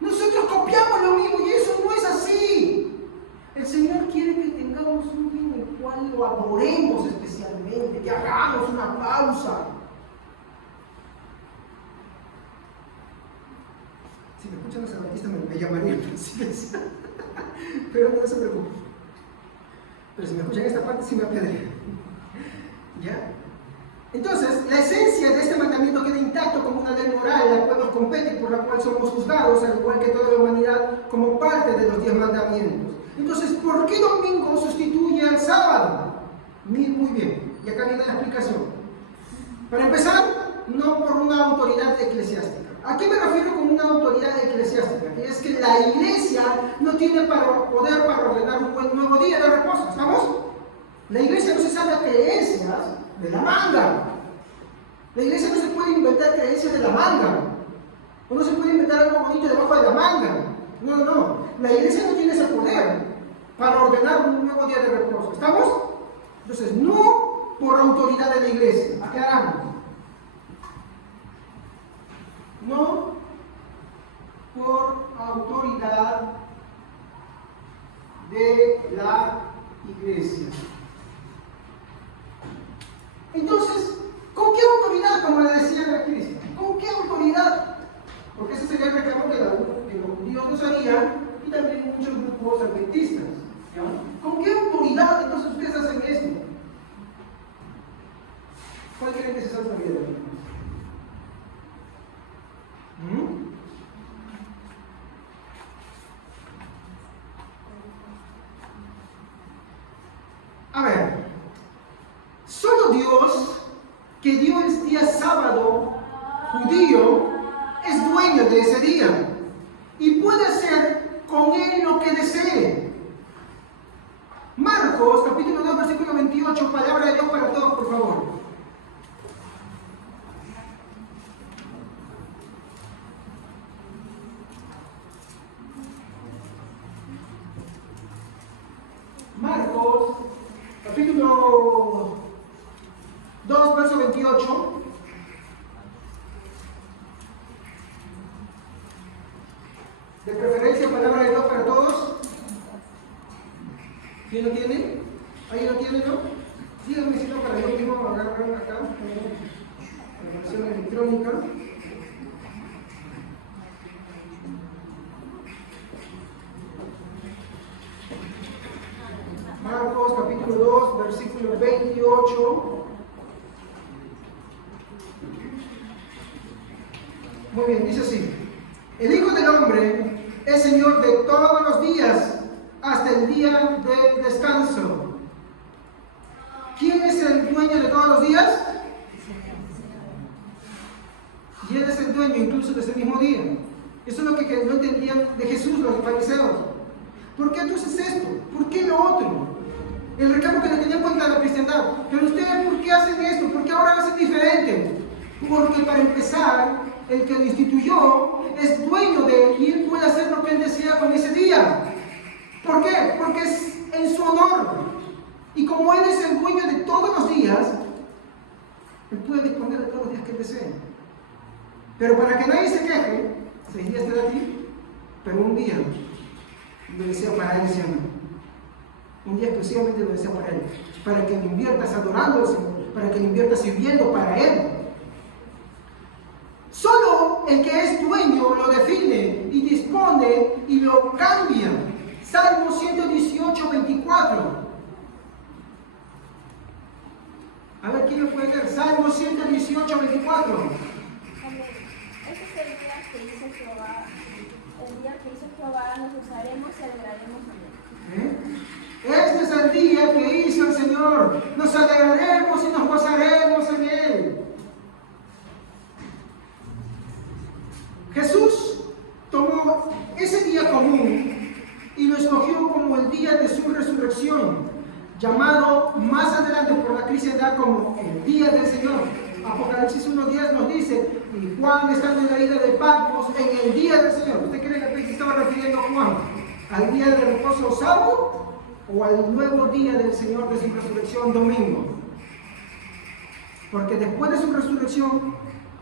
Nosotros copiamos lo mismo y eso no es así. El Señor quiere que tengamos un día en el cual lo adoremos especialmente, que hagamos una pausa. Si me escuchan los adventistas me llamarían presidencia. Pero no se preocupen. Pero si me escuchan esta parte sí me apedrean. ¿Ya? Entonces, la esencia de este mandamiento queda intacto como una ley moral, la cual nos compete y por la cual somos juzgados, al igual que toda la humanidad, como parte de los 10 mandamientos. Entonces, ¿por qué domingo sustituye al sábado? Muy bien, y acá viene la explicación. Para empezar, no por una autoridad eclesiástica. ¿A qué me refiero con una autoridad eclesiástica? Que es que la iglesia no tiene poder para ordenar un buen nuevo día de reposo. ¿Estamos? La iglesia no se saca creencias de la manga. La iglesia no se puede inventar creencias de la manga. O no se puede inventar algo bonito debajo de la manga. No. La iglesia no tiene ese poder para ordenar un nuevo día de reposo. ¿Estamos? Entonces, no por autoridad de la iglesia. Aclaramos. No por autoridad de la iglesia. Entonces, ¿con qué autoridad, como le decía la Cristo? ¿Con qué autoridad? Porque ese sería el reclamo que los judíos nos harían y también muchos grupos adventistas. ¿Ya? ¿Con qué autoridad autoridad, entonces ustedes hacen esto. ¿Cuál creen que es esa autoridad? A ver, solo Dios, que dio el día sábado judío, es dueño de ese día y puede hacer con él lo que desee. Marcos, capítulo 2, versículo 28, palabra de Dios para todos, por favor. Marcos, capítulo 2, verso 28. De preferencia, palabra de Dios para todos. ¿Quién lo tiene? ¿Alguien lo tiene, no? Díganme si no, para yo mismo agarrar acá, la versión electrónica. Marcos capítulo 2, versículo 28. Muy bien, dice así: el Hijo del Hombre es Señor de todos los días, hasta el día de descanso. ¿Quién es el dueño de todos los días? Y Él es el dueño incluso de ese mismo día. Eso es lo que no entendían de Jesús los fariseos. ¿Por qué entonces esto? ¿Por qué lo otro? El reclamo que le tenían contra la cristiandad. Pero ustedes, ¿por qué hacen esto? ¿Por qué ahora lo hacen diferente? Porque para empezar, el que lo instituyó es dueño de él y él puede hacer lo que él desea con ese día. ¿Por qué? Porque es en su honor. Y como él es el dueño de todos los días, él puede disponer de todos los días que él desee. Pero para que nadie se queje, 6 días te da a ti, pero un día lo desea para él siempre. Un día exclusivamente lo desea para él. Para que lo inviertas adorando al Señor, para que lo inviertas sirviendo para él. Solo el que es dueño lo define y dispone y lo cambia. Salmo 118, 24. A ver, ¿quién lo puede leer? Salmo 118, 24. Este es el día que hizo Jehová. El día que hizo Jehová, nos gozaremos y alegraremos en él. Este es el día que hizo el Señor. Nos alegraremos y nos gozaremos en él. Jesús tomó ese día común y lo escogió como el día de su resurrección, llamado más adelante por la cristiandad como el día del Señor. Apocalipsis 1:10 nos dice: y Juan estando en la isla de Patmos en el día del Señor. ¿Usted cree que se estaba refiriendo a Juan? ¿Al día de reposo sábado o al nuevo día del Señor de su resurrección domingo? Porque después de su resurrección,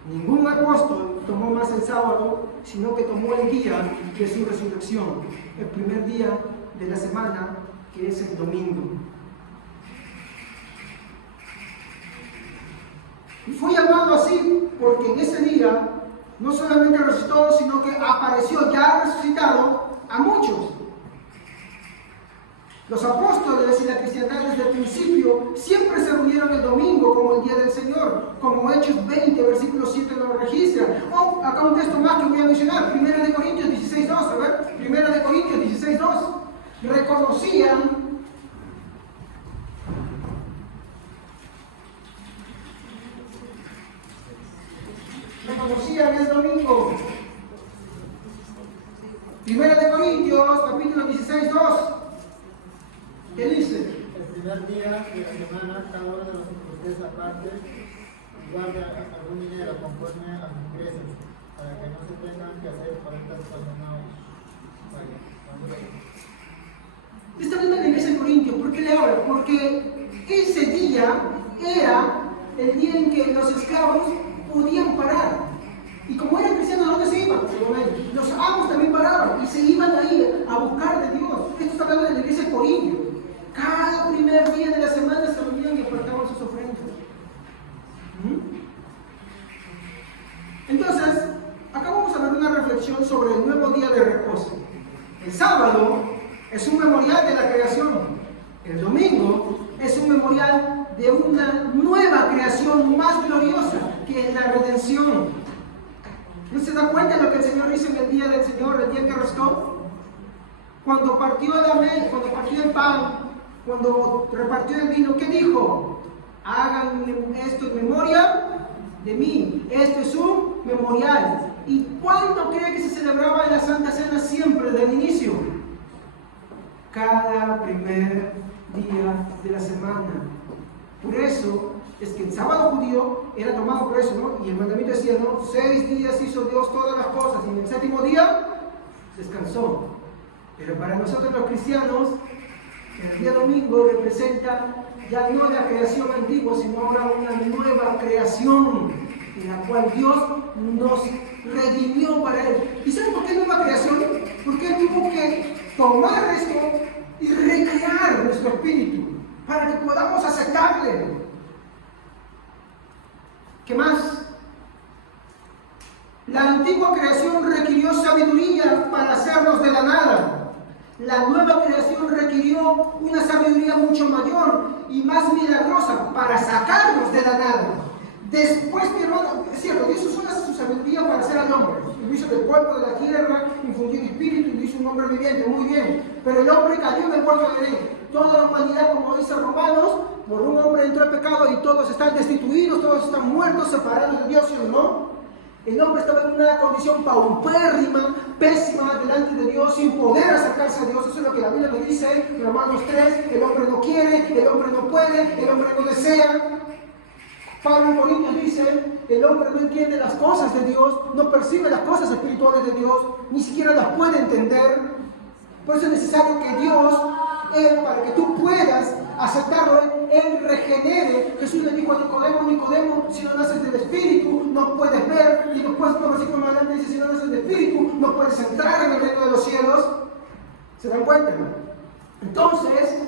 ningún apóstol tomó más el sábado, sino que tomó el día de su resurrección, el primer día de la semana, que es el domingo. Y fue llamado así porque en ese día no solamente resucitó, sino que apareció ya resucitado a muchos. Los apóstoles y la cristiandad desde el principio siempre se reunieron el domingo como el día del Señor, como Hechos 20, versículo 7 lo registra. O acá un texto más que voy a mencionar, 1 Corintios 16:2, a ver, 1 Corintios 16:2. Reconocían el domingo. 1 Corintios, capítulo 16:2. ¿Qué dice? El primer día de la semana, cada uno de nosotros aparte guarda algún dinero conforme a los ingresos, para que no se tengan que hacer 40 jornadas. Está hablando de la iglesia de Corintios. ¿Por qué le habla? Porque ese día era el día en que los esclavos podían parar. Y como eran cristianos, ¿a dónde se iban? Los amos también paraban y se iban ahí a buscar de Dios. Esto está hablando de la iglesia de Corintios. Cada primer día de la semana se reunían y apartaban sus ofrendas. Entonces, acá vamos a ver una reflexión sobre el nuevo día de reposo. El sábado es un memorial de la creación. El domingo es un memorial de una nueva creación más gloriosa, que es la redención. ¿No se da cuenta de lo que el Señor hizo en el día del Señor, el día que restó? Cuando partió el pan, cuando repartió el vino, ¿qué dijo? Hagan esto en memoria de mí. Esto es un memorial. ¿Y cuándo cree que se celebraba la Santa Cena? Siempre, desde el inicio. Cada primer día de la semana. Por eso es que el sábado judío era tomado por eso, ¿no? Y el mandamiento decía, ¿no? 6 días hizo Dios todas las cosas y en el 7º día descansó. Pero para nosotros los cristianos, el día domingo representa ya no la creación antigua, sino ahora una nueva creación en la cual Dios nos redimió para Él. ¿Y saben por qué nueva creación? Porque Él tuvo que tomar esto y recrear nuestro espíritu para que podamos aceptarle. ¿Qué más? La antigua creación requirió sabiduría para hacernos de la nada. La nueva creación requirió una sabiduría mucho mayor y más milagrosa para sacarnos de la nada. Después, mi hermano, es cierto, Dios usó su sabiduría para hacer al hombre. Lo hizo del polvo de la tierra, infundió el espíritu y lo hizo un hombre viviente, muy bien. Pero el hombre cayó en el huerto de Edén. Toda la humanidad, como dice Romanos, por un hombre entró el pecado y todos están destituidos, todos están muertos, separados de Dios, ¿sí o no? El hombre estaba en una condición paupérrima, pésima delante de Dios, sin poder acercarse a Dios. Eso es lo que la Biblia nos dice, en Romanos 3, el hombre no quiere, el hombre no puede, el hombre no desea. Pablo en Corintios dice, el hombre no entiende las cosas de Dios, no percibe las cosas espirituales de Dios, ni siquiera las puede entender. Por eso es necesario que Dios, para que tú puedas aceptarlo, Él regenere. Jesús le dijo a Nicodemo, si no naces del Espíritu, no puedes ver. Y después, por versículo más adelante dice, si no naces del Espíritu, no puedes entrar en el reino de los cielos. ¿Se dan cuenta? Entonces,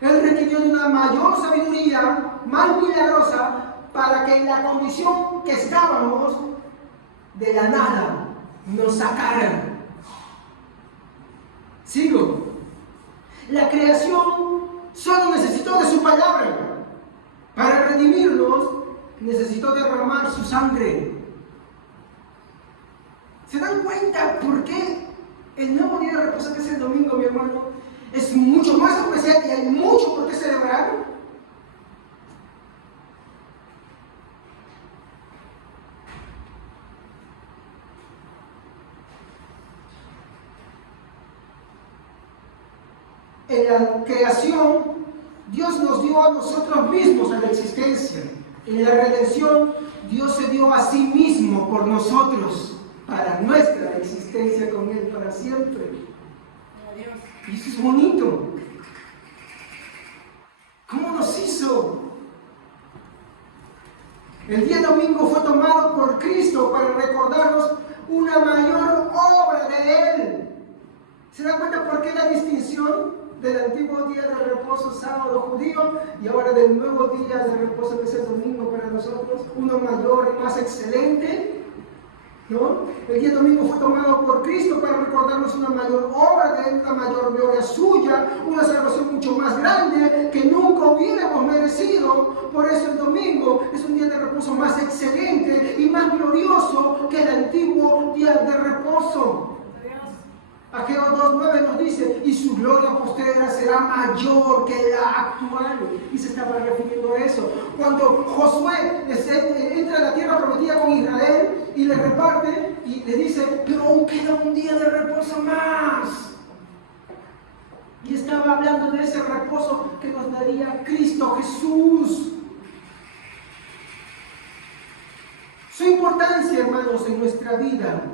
Él requirió de una mayor sabiduría, más milagrosa, para que en la condición que estábamos, de la nada, nos sacaran. Sigo. La creación solo necesitó de su palabra. Para redimirnos, necesitó derramar su sangre. ¿Se dan cuenta por qué el nuevo día de reposo, que es el domingo, mi hermano, es mucho más especial y hay mucho por qué celebrar? En la creación, Dios nos dio a nosotros mismos a la existencia. En la redención, Dios se dio a sí mismo por nosotros, para nuestra existencia con Él para siempre. Y eso es bonito. ¿Cómo nos hizo? El día domingo fue tomado por Cristo para recordarnos una mayor obra de Él. ¿Se dan cuenta por qué la distinción del antiguo día de reposo, sábado judío, y ahora del nuevo día de reposo, que es el domingo para nosotros? Uno mayor y más excelente, ¿no? El día domingo fue tomado por Cristo para recordarnos una mayor obra de Él, una mayor gloria suya, una salvación mucho más grande que nunca hubiéramos merecido. Por eso el domingo es un día de reposo más excelente y más glorioso que el antiguo día de reposo. Ageo 2:9 nos dice, y su gloria postrera será mayor que la actual. Y se estaba refiriendo a eso. Cuando Josué entra a la tierra prometida con Israel y le reparte y le dice, pero aún queda un día de reposo más. Y estaba hablando de ese reposo que nos daría Cristo Jesús. Su importancia, hermanos, en nuestra vida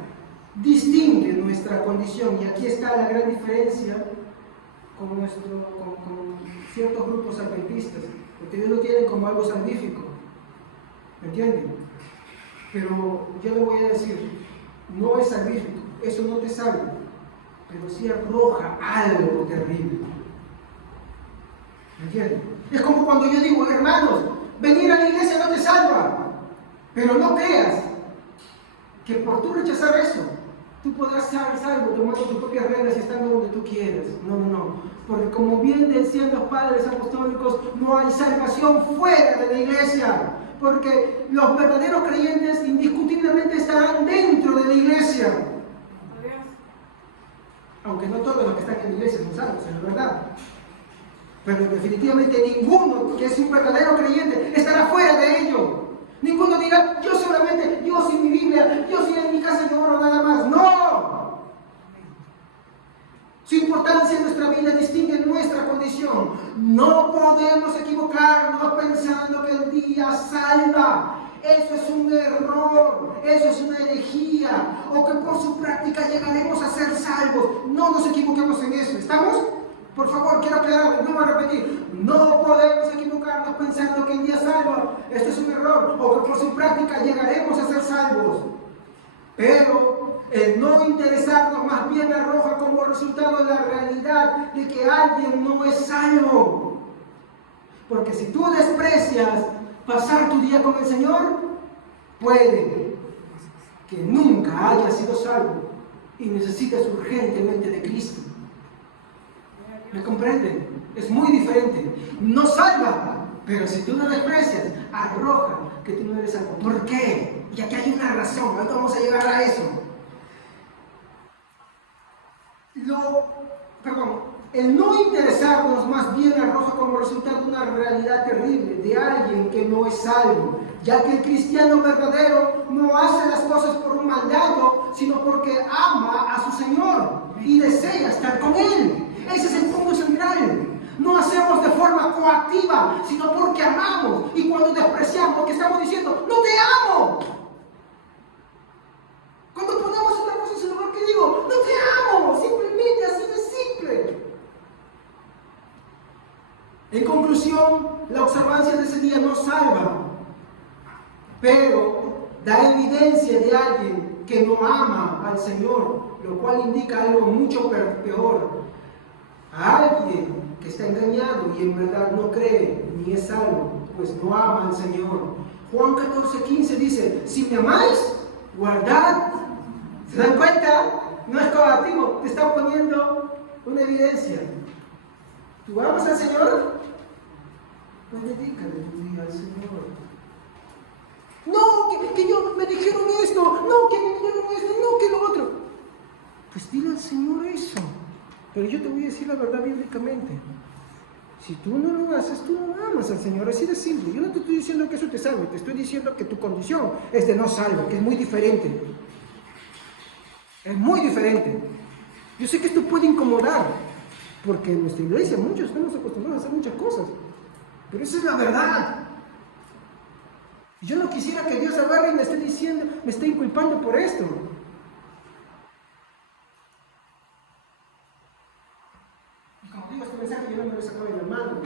distingue nuestra condición, y aquí está la gran diferencia con ciertos grupos adventistas, porque ellos lo tienen como algo salvífico, ¿me entienden? Pero yo le voy a decir, no es salvífico, eso no te salva, pero sí arroja algo terrible, ¿me entienden? Es como cuando yo digo, hermanos, venir a la iglesia no te salva, pero no creas que por tú rechazar eso, tú podrás ser salvo tomando tus propias reglas y estando donde tú quieras. No. Porque como bien decían los padres apostólicos, no hay salvación fuera de la iglesia. Porque los verdaderos creyentes indiscutiblemente estarán dentro de la iglesia. Aunque no todos los que están en la iglesia son salvos, es verdad. Pero definitivamente ninguno que es un verdadero creyente estará fuera de ello. Ninguno dirá, yo solamente, yo sin mi Biblia, yo sin en mi casa yo oro nada más. ¡No! Su importancia en nuestra vida distingue nuestra condición. No podemos equivocarnos pensando que el día salva. Eso es un error, eso es una herejía, o que por su práctica llegaremos a ser salvos. No nos equivoquemos en eso, ¿estamos? Por favor, quiero aclarar, no voy a repetir. No podemos equivocarnos pensando que el día salva. Esto es un error, o que por su práctica llegaremos a ser salvos. Pero el no interesarnos más bien arroja como resultado la realidad de que alguien no es salvo. Porque si tú desprecias pasar tu día con el Señor, puede que nunca hayas sido salvo y necesites urgentemente de Cristo. ¿Me comprenden? Es muy diferente. No salva, pero si tú lo desprecias, arroja que tú no eres salvo. ¿Por qué? Y aquí hay una razón, ahorita vamos a llegar a eso. El no interesarnos más bien arroja como resultado una realidad terrible de alguien que no es salvo, ya que el cristiano verdadero no hace las cosas por un mandato, sino porque ama a su Señor y desea estar con Él. Ese es el punto central. No hacemos de forma coactiva, sino porque amamos. Y cuando despreciamos, que estamos diciendo, no te amo. Cuando ponemos otra cosa en su lugar, que digo, no te amo. Simplemente así de simple. En conclusión, la observancia de ese día no salva, pero da evidencia de alguien que no ama al Señor, lo cual indica algo mucho peor. A alguien que está engañado y en verdad no cree ni es salvo, pues no ama al Señor. Juan 14:15 dice, si me amáis, guardad. ¿Se dan cuenta? No es coactivo, te está poniendo una evidencia. ¿Tú amas al Señor? Pues dedícale tu día al Señor. No, que yo me dijeron esto, no, que me dijeron esto, no, que lo otro. Pues dile al Señor eso. Pero yo te voy a decir la verdad bíblicamente. Si tú no lo haces, tú no amas al Señor, así de simple. Yo no te estoy diciendo que eso te salve, te estoy diciendo que tu condición es de no salvo, que es muy diferente. Es muy diferente. Yo sé que esto puede incomodar, porque en nuestra iglesia muchos estamos acostumbrados a hacer muchas cosas. Pero esa es la verdad. Yo no quisiera que Dios agarre y me esté diciendo, me esté inculpando por esto. Y como digo, este mensaje yo no me lo he sacado de la mano.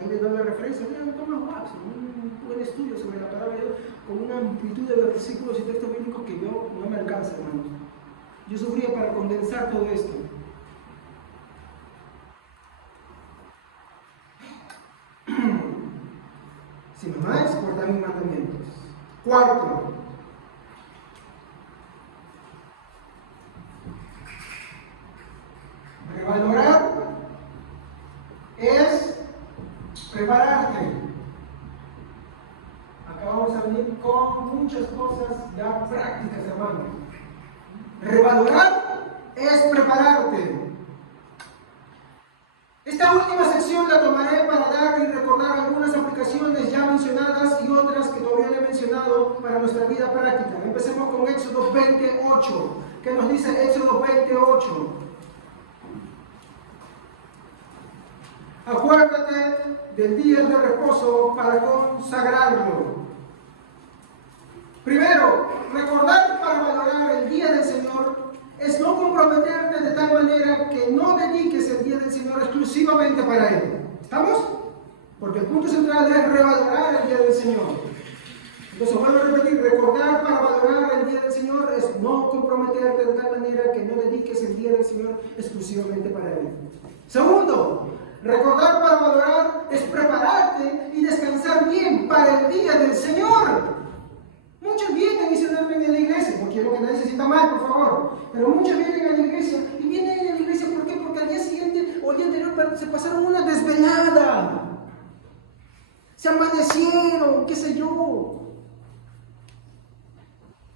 Ahí les doy la referencia. Vean Thomas Watson, un buen estudio sobre la palabra de Dios, con una amplitud de versículos y textos bíblicos que yo no me alcanza, hermanos. Yo sufría para condensar todo esto. Si me amáis, guardad mis mandamientos. Cuarto, revalorar es prepararte. Acá vamos a venir con muchas cosas ya prácticas, hermanos. Revalorar es prepararte. Esta última sección la tomaré para dar y recordar algunas aplicaciones ya mencionadas y otras que todavía no he mencionado para nuestra vida práctica. Empecemos con Éxodo 28. ¿Qué nos dice Éxodo 28? Acuérdate del día de reposo para consagrarlo. Primero, recordar para valorar el día del Señor es no comprometerte de tal manera que no dediques el día del Señor exclusivamente para Él. ¿Estamos? Porque el punto central es revalorar el día del Señor. Entonces, vuelvo a repetir, recordar para valorar el día del Señor es no comprometerte de tal manera que no dediques el día del Señor exclusivamente para Él. Segundo, recordar para valorar es prepararte y descansar bien para el día del Señor. Muchos vienen y se duermen en la iglesia. No quiero que nadie se sienta mal, por favor. Pero muchos vienen a la iglesia. ¿Y vienen a la iglesia por qué? Porque al día siguiente o el día anterior se pasaron una desvelada, se amanecieron, qué sé yo.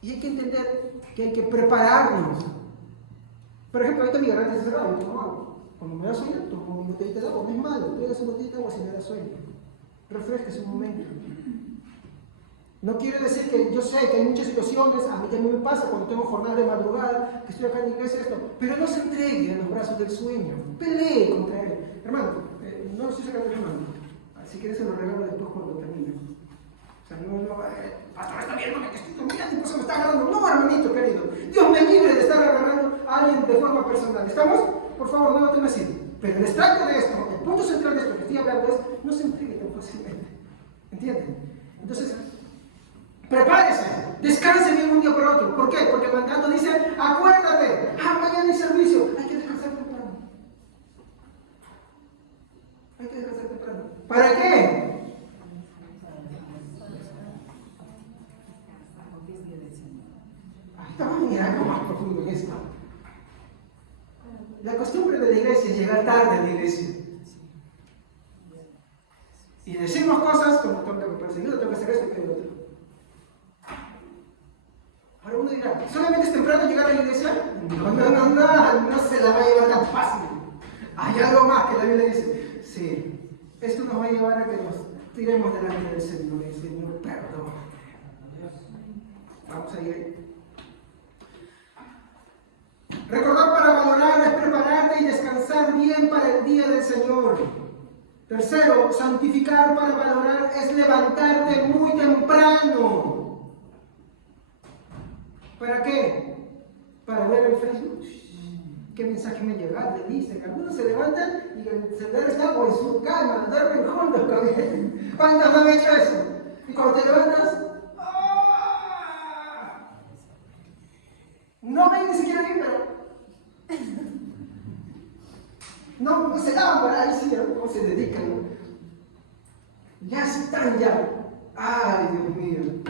Y hay que entender que hay que prepararnos. Por ejemplo, ahorita mi garganta está cerrada, yo tomo agua. Cuando me da sueño, tomo mi botellita de agua, no es malo, traiga su botellita de agua si me da sueño. Refresque un momento. No quiere decir que yo sé que hay muchas situaciones, a mí también me pasa cuando tengo jornada de madrugada, que estoy acá en la iglesia, esto, pero no se entregue a los brazos del sueño, pelee contra él. Hermano, no lo estoy sacando de la mano, si quieres se lo regalo después cuando termine. O sea, pastor está viéndome que estoy dormida, tipo se me está agarrando. No, hermanito querido, Dios me libre de estar agarrando a alguien de forma personal. ¿Estamos? Por favor, no lo tengas así. Pero el extracto de esto, el punto central de esto que estoy hablando es, no se entregue tan fácilmente. ¿Entienden? Entonces, prepárese, descanse bien un día por otro. ¿Por qué? Porque el mandato dice, acuérdate, mañana hay servicio. Hay que descansar temprano. Hay que descansar temprano. ¿Para qué? Vamos a mirar algo más profundo en esto. La costumbre de la iglesia es llegar tarde a la iglesia. Y decimos cosas como tengo que perseguir, tengo que hacer esto y aquello otro. Ahora uno dirá, ¿solamente es temprano llegar a la iglesia? No se la va a llevar tan fácil. Hay algo más que la Biblia dice. Sí, esto nos va a llevar a que nos tiremos delante del Señor. Y Señor, perdón. Vamos a ir ahí. Recordar para valorar es prepararte y descansar bien para el día del Señor. Tercero, santificar para valorar es levantarte muy temprano. ¿Para qué? Para ver el Facebook. ¿Qué mensaje me llega? Le dicen. Algunos se levantan y el celular está en su cama, duermen juntos. ¿Cuántos no han hecho eso? Y cuando te levantas, no ven ni siquiera bien, pero no se lavan por ahí, sí, ¿cómo se dedican? ¿No? Ya están ya. Ay, Dios mío.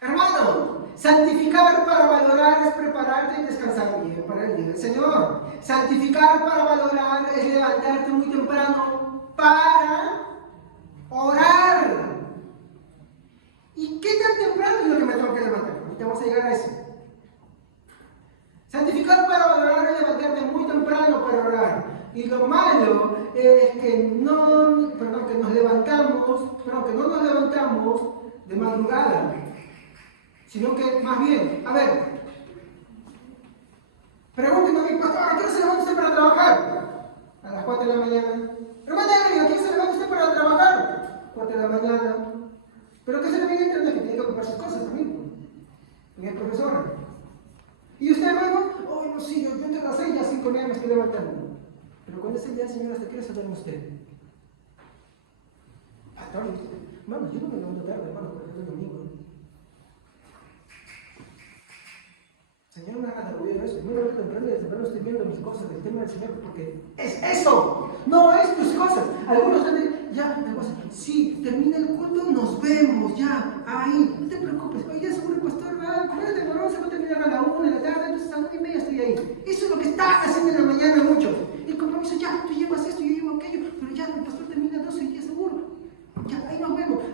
Hermano, santificar para valorar es prepararte y descansar bien para el día del Señor. Santificar para valorar es levantarte muy temprano para orar. ¿Y qué tan temprano es lo que me tengo que levantar? Ahorita vamos a llegar a eso. Santificar para valorar es levantarte muy temprano para orar. Y lo malo es que no nos levantamos de madrugada. Sino que más bien, a ver, pregúntenme a mi pastor, ¿a qué hora se levanta usted para trabajar? A las 4 de la mañana. Hermana, ¿a qué hora se levanta usted para trabajar? 4 de la mañana. Pero que se le viene entendiendo que tiene que ocupar sus cosas también. Y es profesora. Y usted, hermano, no, sí, yo entre las 6 y las 5 me estoy levantando. Pero cuando es el día del Señor, ¿hasta qué hora se duerme usted? Pastor, hermano, yo no me levanto tarde, hermano, porque es el domingo. Señor, no haga de eso. Yo me levanto temprano y de temprano estoy viendo mis cosas del tema del Señor, porque es eso, no es tus cosas. Algunos dicen, ya, sí, termina el culto, nos vemos, ya, ahí, no te preocupes. Oye, seguro el pastor va, ¿cómo te morón? Se va a terminar a la 1 de la tarde, entonces a la 1:30 estoy ahí. Eso es lo que está haciendo en la mañana muchos. El compromiso, ya, tú llevas esto, yo llevo aquello, pero ya, el pastor termina a 12 y ya seguro. Ya, ahí nos vemos.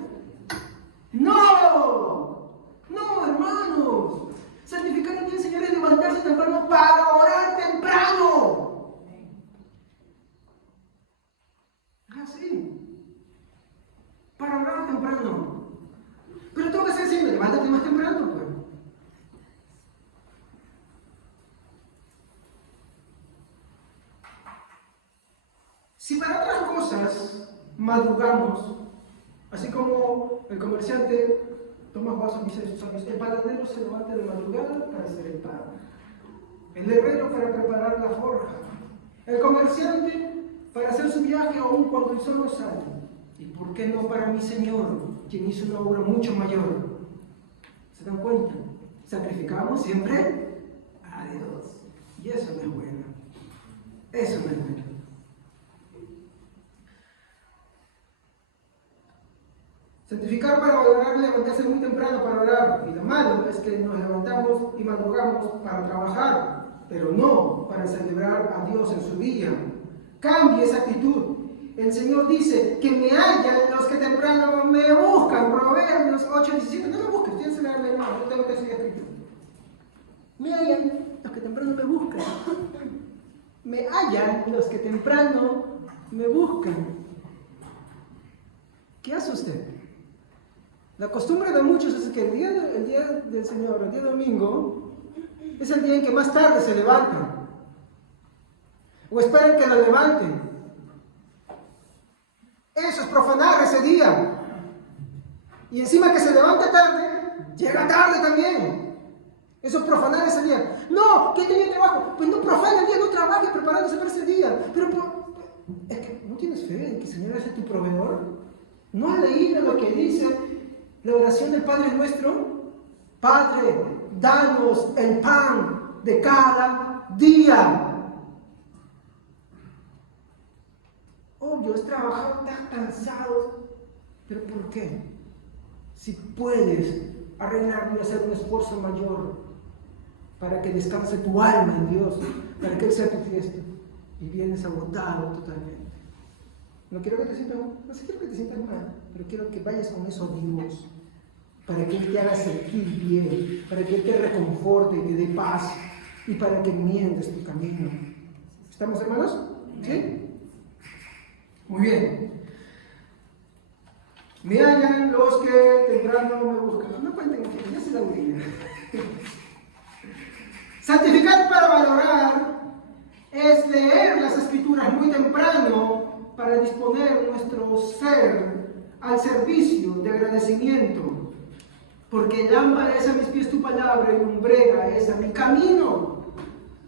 ¡No! ¡No, hermanos! Santificar el día del Señor es levantarse temprano para orar temprano. Así. Para orar temprano. Pero tengo que ser siempre, levántate más temprano, pues. Si para otras cosas madrugamos, así como el comerciante toma vasos y sus años, el panadero se levanta de madrugada para hacer el pan, el herrero para preparar la forja, el comerciante para hacer su viaje aún cuando el sol no sale. ¿Y por qué no para mi Señor, quien hizo una obra mucho mayor? ¿Se dan cuenta? Sacrificamos siempre a Dios. Y eso no es bueno. Eso no es bueno. Santificar para valorar y levantarse muy temprano para orar. Y lo malo es que nos levantamos y madrugamos para trabajar. pero no para celebrar a Dios en su día. Cambie esa actitud. El Señor dice que me hallan los que temprano me buscan. Proverbios 8:17. No me busques, tienes que leerme, no tengo que seguir escrito. Me hallan los que temprano me buscan. Me hallan los que temprano me buscan. ¿Qué hace usted? La costumbre de muchos es que el día del Señor, el día domingo, es el día en que más tarde se levantan. O esperan que lo levanten. Eso es profanar ese día. Y encima que se levanta tarde, llega tarde también. Eso es profanar ese día. No, ¿qué tenía trabajo? Pues no profana el día, no trabajes preparándose para ese día. Pero es que no tienes fe en que el Señor es tu proveedor. ¿No has leído lo que dice la oración del Padre Nuestro? Padre, danos el pan de cada día. Obvio, es trabajar tan cansados. ¿Pero por qué? Si puedes arreglarlo y hacer un esfuerzo mayor para que descanse tu alma en Dios, para que Él sea tu fiesta, y vienes agotado totalmente. No quiero que te sientas mal, pero quiero que vayas con eso a Dios, para que Él te haga sentir bien, para que Él te reconforte y te dé paz, y para que enmiendes tu camino. ¿Estamos, hermanos? ¿Sí? Muy bien. Me hallan los que temprano me buscan. No cuenten que ya se la aburrida. Santificar para valorar es leer las Escrituras muy temprano para disponer nuestro ser al servicio de agradecimiento. Porque lámpara es a mis pies tu palabra y lumbrera es a mi camino.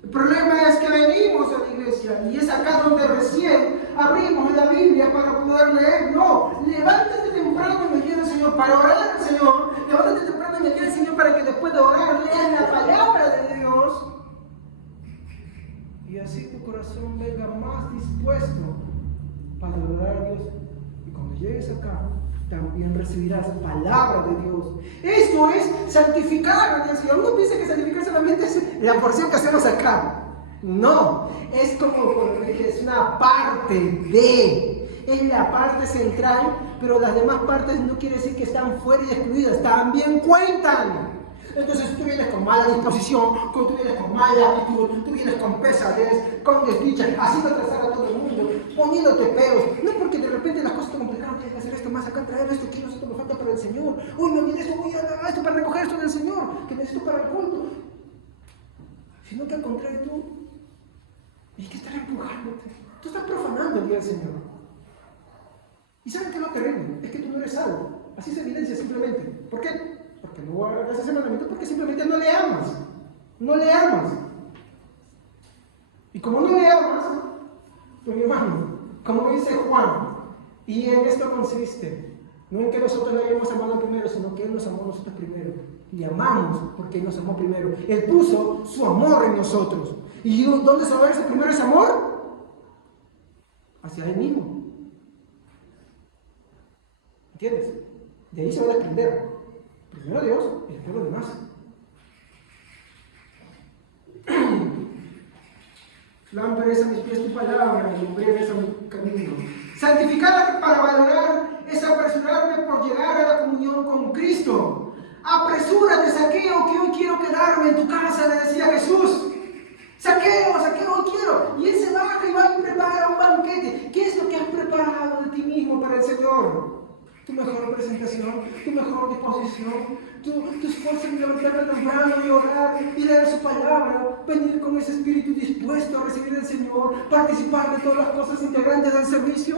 El problema es que venimos a la iglesia y es acá donde recién abrimos la Biblia para poder leer. No, levántate temprano en el día del Señor para orar al Señor. Levántate temprano en el día del Señor para que después de orar leas la palabra de Dios. Y así tu corazón venga más dispuesto para adorar a Dios. Y cuando llegues acá, también recibirás palabra de Dios. Esto es santificar a Dios. Y uno piensa que santificar solamente es la porción que hacemos acá. No, es como es una parte de, es la parte central, pero las demás partes no quiere decir que están fuera y excluidas, también cuentan. Entonces tú vienes con mala disposición, tú vienes con mala actitud, tú vienes con pesadez, con desdicha, haciendo atrasar a todo el mundo, poniéndote peos. No porque de repente las cosas te complicaron, tienes que hacer esto más acá, traer esto, quiero esto, me falta para el Señor. Uy, me olvidé esto, voy a dar esto para recoger esto del Señor, que necesito para el culto. Sino que al contrario tú, hay que estar empujándote. Tú estás profanando el día del Señor. ¿Y saben qué es lo terrible? Es que tú no eres salvo. Así se evidencia simplemente. ¿Por qué? Porque no hagas ese mandamiento, porque simplemente no le amas. No le amas. Y como no le amas, pues mi hermano, como dice Juan, y en esto consiste, no en que nosotros le hayamos amado primero, sino que Él nos amó a nosotros primero. Le amamos porque Él nos amó primero. Él puso su amor en nosotros. ¿Y dónde se va a ver ese primero ese amor? Hacia Él mismo. ¿Entiendes? De ahí se va a desprender. Primero a Dios y después los demás. Lámpara es a mis pies tu palabra y lumbrera es a mi camino. Santificar para valorar es apresurarme por llegar a la comunión con Cristo. Apresúrate, Zaqueo, que hoy quiero quedarme en tu casa, le decía Jesús. Zaqueo, hoy quiero. Y él se baja y va y prepara un banquete. ¿Qué es lo que has preparado de ti mismo para el Señor? Tu mejor presentación, tu mejor disposición, tu esfuerzo en levantarte temprano y orar y leer su palabra, venir con ese espíritu dispuesto a recibir del Señor, participar de todas las cosas integrantes del servicio.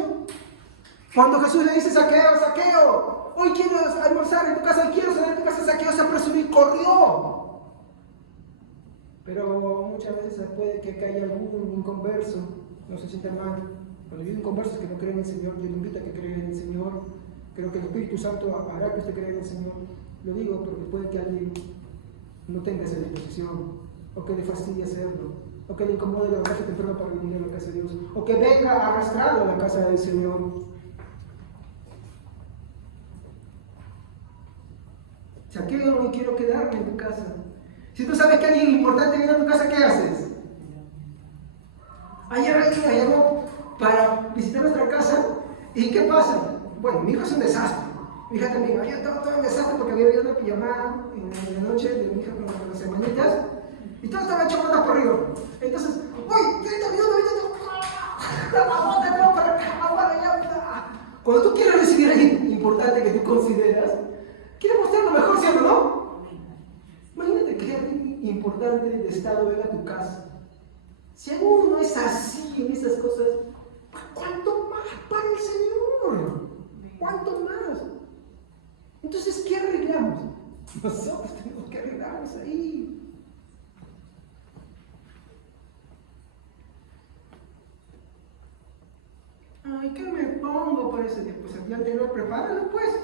Cuando Jesús le dice, Zaqueo, hoy quiero almorzar en tu casa, quiero cenar en tu casa, Zaqueo se apresuró y corrió. Pero muchas veces puede que haya algún inconverso, no se sienta mal. Cuando digo inconversos que no creen en el Señor, yo le invito a que crean en el Señor. Creo que el Espíritu Santo hará que usted crea en el Señor. Lo digo porque puede que alguien no tenga esa disposición, o que le fastidie hacerlo, o que le incomode levantarse temprano para venir a la casa de Dios, o que venga arrastrado a la casa del Señor. Zaqueo, hoy quiero quedarme en tu casa. Si tú sabes que alguien importante viene a tu casa, ¿qué haces? Ayer alguien me llamó para visitar nuestra casa. ¿Y qué pasa? Bueno, mi hijo es un desastre. Mi hija también. Había todo un desastre porque había habido una pijamada en la noche de mi hija con las hermanitas. Y todo estaba hecho patas por arriba. Entonces, uy, 30 minutos, la mamota no para acá, para allá. Cuando tú quieres recibir a alguien importante que tú consideras, quieres mostrar lo mejor siempre, ¿no? Imagínate que alguien importante de estado venga a tu casa. Si aún no es así en esas cosas, ¿cuánto más para el Señor? ¿Cuánto más? Entonces, ¿qué arreglamos? Nosotros tenemos que arreglarnos ahí. Ay, ¿qué me pongo para ese día? Pues el día anterior prepáralo, pues.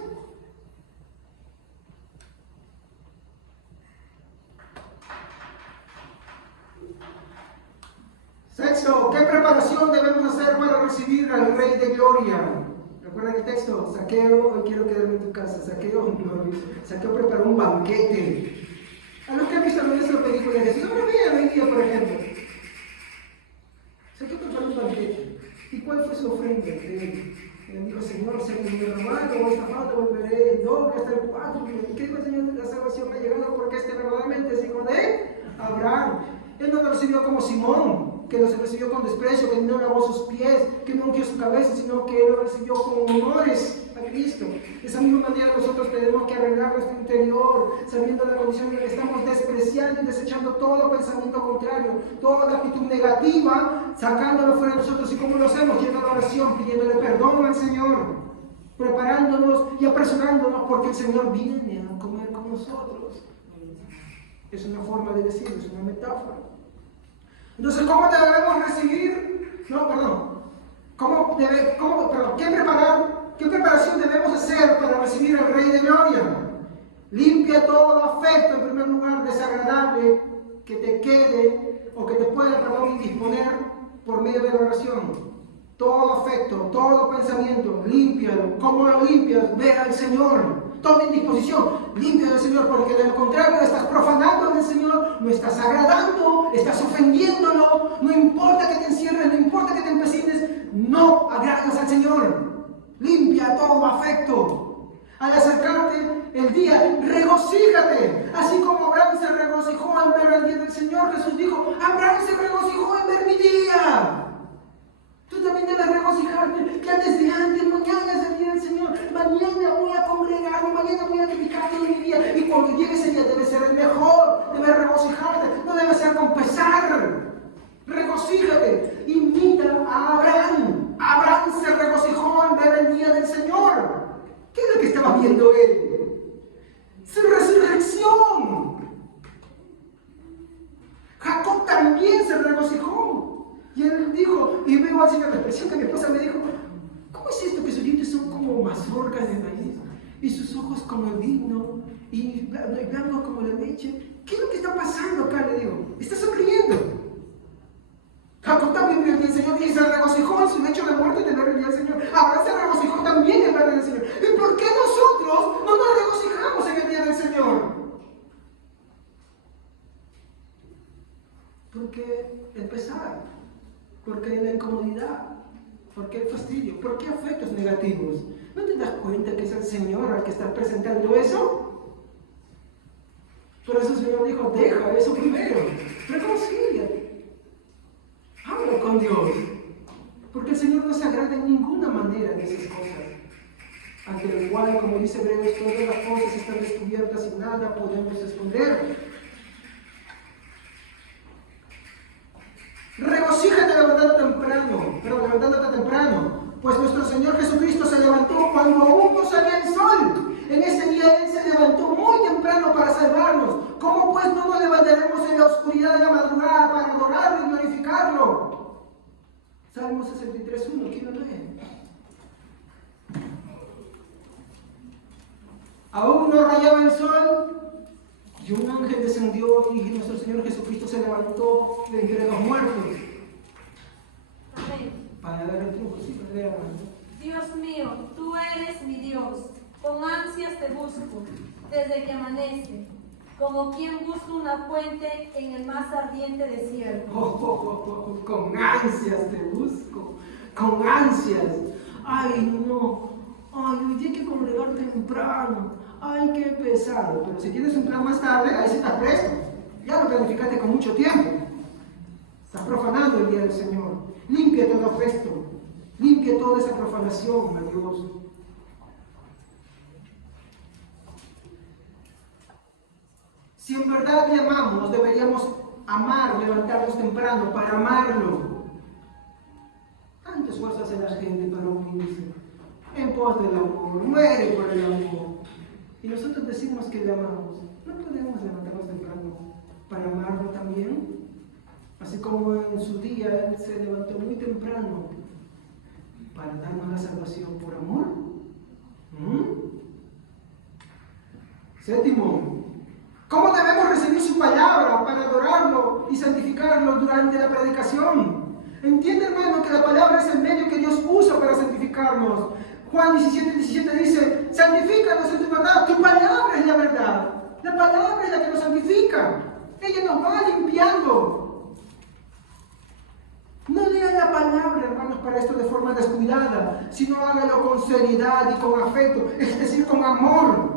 Sexto, ¿qué preparación debemos hacer para recibir al Rey de Gloria? ¿Recuerdan el texto? Saqueo, hoy quiero quedarme en tu casa. Saqueo preparó un banquete. A los que han visto nuestra película de Jesús, ahora vean hoy día, por ejemplo. Saqueo preparó un banquete. ¿Y cuál fue su ofrenda de él? Él dijo, Señor, si me robado o esta falta, volveré el doble hasta el 4. ¿Qué dijo el Señor? La salvación ha llegado porque este verdaderamente es hijo de Abraham. Él no lo recibió como Simón, que los recibió con desprecio, que no lavó sus pies, que no ungió su cabeza, sino que él lo recibió con honores a Cristo. De esa misma manera nosotros tenemos que arreglar nuestro interior, sabiendo la condición en la que estamos despreciando y desechando todo pensamiento contrario, toda actitud negativa, sacándolo fuera de nosotros. ¿Y cómo lo hacemos? Yendo a la oración, pidiéndole perdón al Señor, preparándonos y apresurándonos porque el Señor viene a comer con nosotros. Es una forma de decirlo, es una metáfora. Entonces, ¿cómo debemos recibir? ¿Qué preparación debemos hacer para recibir al Rey de Gloria? Limpia todo afecto, en primer lugar, desagradable que te quede o que te pueda, indisponer por medio de la oración. Todo afecto, todo pensamiento, límpialo. ¿Cómo lo limpias? Ve al Señor. Toda indisposición, limpia al Señor, porque de lo contrario estás profanando al Señor, no estás agradando, estás ofendiéndolo. No importa que te encierres, no importa que te empecines, no agradas al Señor. Limpia todo afecto. Al acercarte el día, regocíjate. Así como Abraham se regocijó en ver el día del Señor, Jesús dijo, Abraham se regocijó en ver mi día. Tú también debes regocijarte, que desde antes, mañana es el día del Señor, mañana voy a congregarme, mañana voy a dedicar todo mi día, y cuando llegue ese día debe ser el mejor, debes regocijarte, no debe ser con pesar. Regocíjate, imita a Abraham. Abraham se regocijó en ver el día del Señor. ¿Qué es lo que estaba viendo él? Su resurrección. Jacob también se regocijó. Y él dijo, y veo así la expresión que mi esposa me dijo, ¿cómo es esto que sus dientes son como mazorcas de maíz? Y sus ojos como el vino, y blanco como la leche. ¿Qué es lo que está pasando acá? Le digo, está sonriendo. Jacob también vio el día del Señor y se regocijó en su lecho de muerte de ver el día del Señor. Abraham se regocijó también en ver el día del Señor. ¿Y por qué nosotros no nos regocijamos en el día del Señor? Porque el pesar, porque la incomodidad, porque el fastidio, porque afectos negativos. ¿No te das cuenta que es el Señor al que está presentando eso? Por eso el Señor dijo, deja eso primero, reconcíliate. Habla con Dios, porque el Señor no se agrada en ninguna manera de esas cosas, ante lo cual, como dice Hebreos, todas las cosas están descubiertas y nada podemos esconder. Regocíjate levantándote temprano, pues nuestro Señor Jesucristo se levantó cuando aún no salía el sol. En ese día Él se levantó muy temprano para salvarnos. ¿Cómo pues no nos levantaremos en la oscuridad de la madrugada para adorarlo y glorificarlo? Salmo 63:1, ¿quién lo lee? Aún no rayaba el sol y un ángel descendió y nuestro Señor Jesucristo se levantó de entre los muertos. Amén. Para dar el triunfo, sí, para leer. Dios mío, tú eres mi Dios, con ansias te busco, desde que amanece. como quien busca una fuente en el más ardiente desierto. Con ansias te busco, con ansias. Ay, no, ay, hoy hay que congregar temprano, ay, qué pesado. Pero si tienes un plan más tarde, ahí sí estás presto. Ya lo planificaste con mucho tiempo. Estás profanando el día del Señor. Limpia todo esto, limpia toda esa profanación a Dios. Si en verdad le amamos, deberíamos amar, levantarnos temprano para amarlo. Tanto esfuerzo hace la gente para unirse en pos del amor, muere por el amor. Y nosotros decimos que le amamos. ¿No podemos levantarnos temprano para amarlo también? Así como en su día Él se levantó muy temprano para darnos la salvación por amor. Séptimo, ¿cómo debemos recibir su palabra para adorarlo y santificarlo durante la predicación? Entiende, hermano, que la palabra es el medio que Dios usa para santificarnos. Juan 17:17 dice, santifícanos en tu verdad, tu palabra es la verdad. La palabra es la que nos santifica. Ella nos va limpiando. No lea la palabra, hermanos, para esto de forma descuidada, sino hágalo con seriedad y con afecto, es decir, con amor.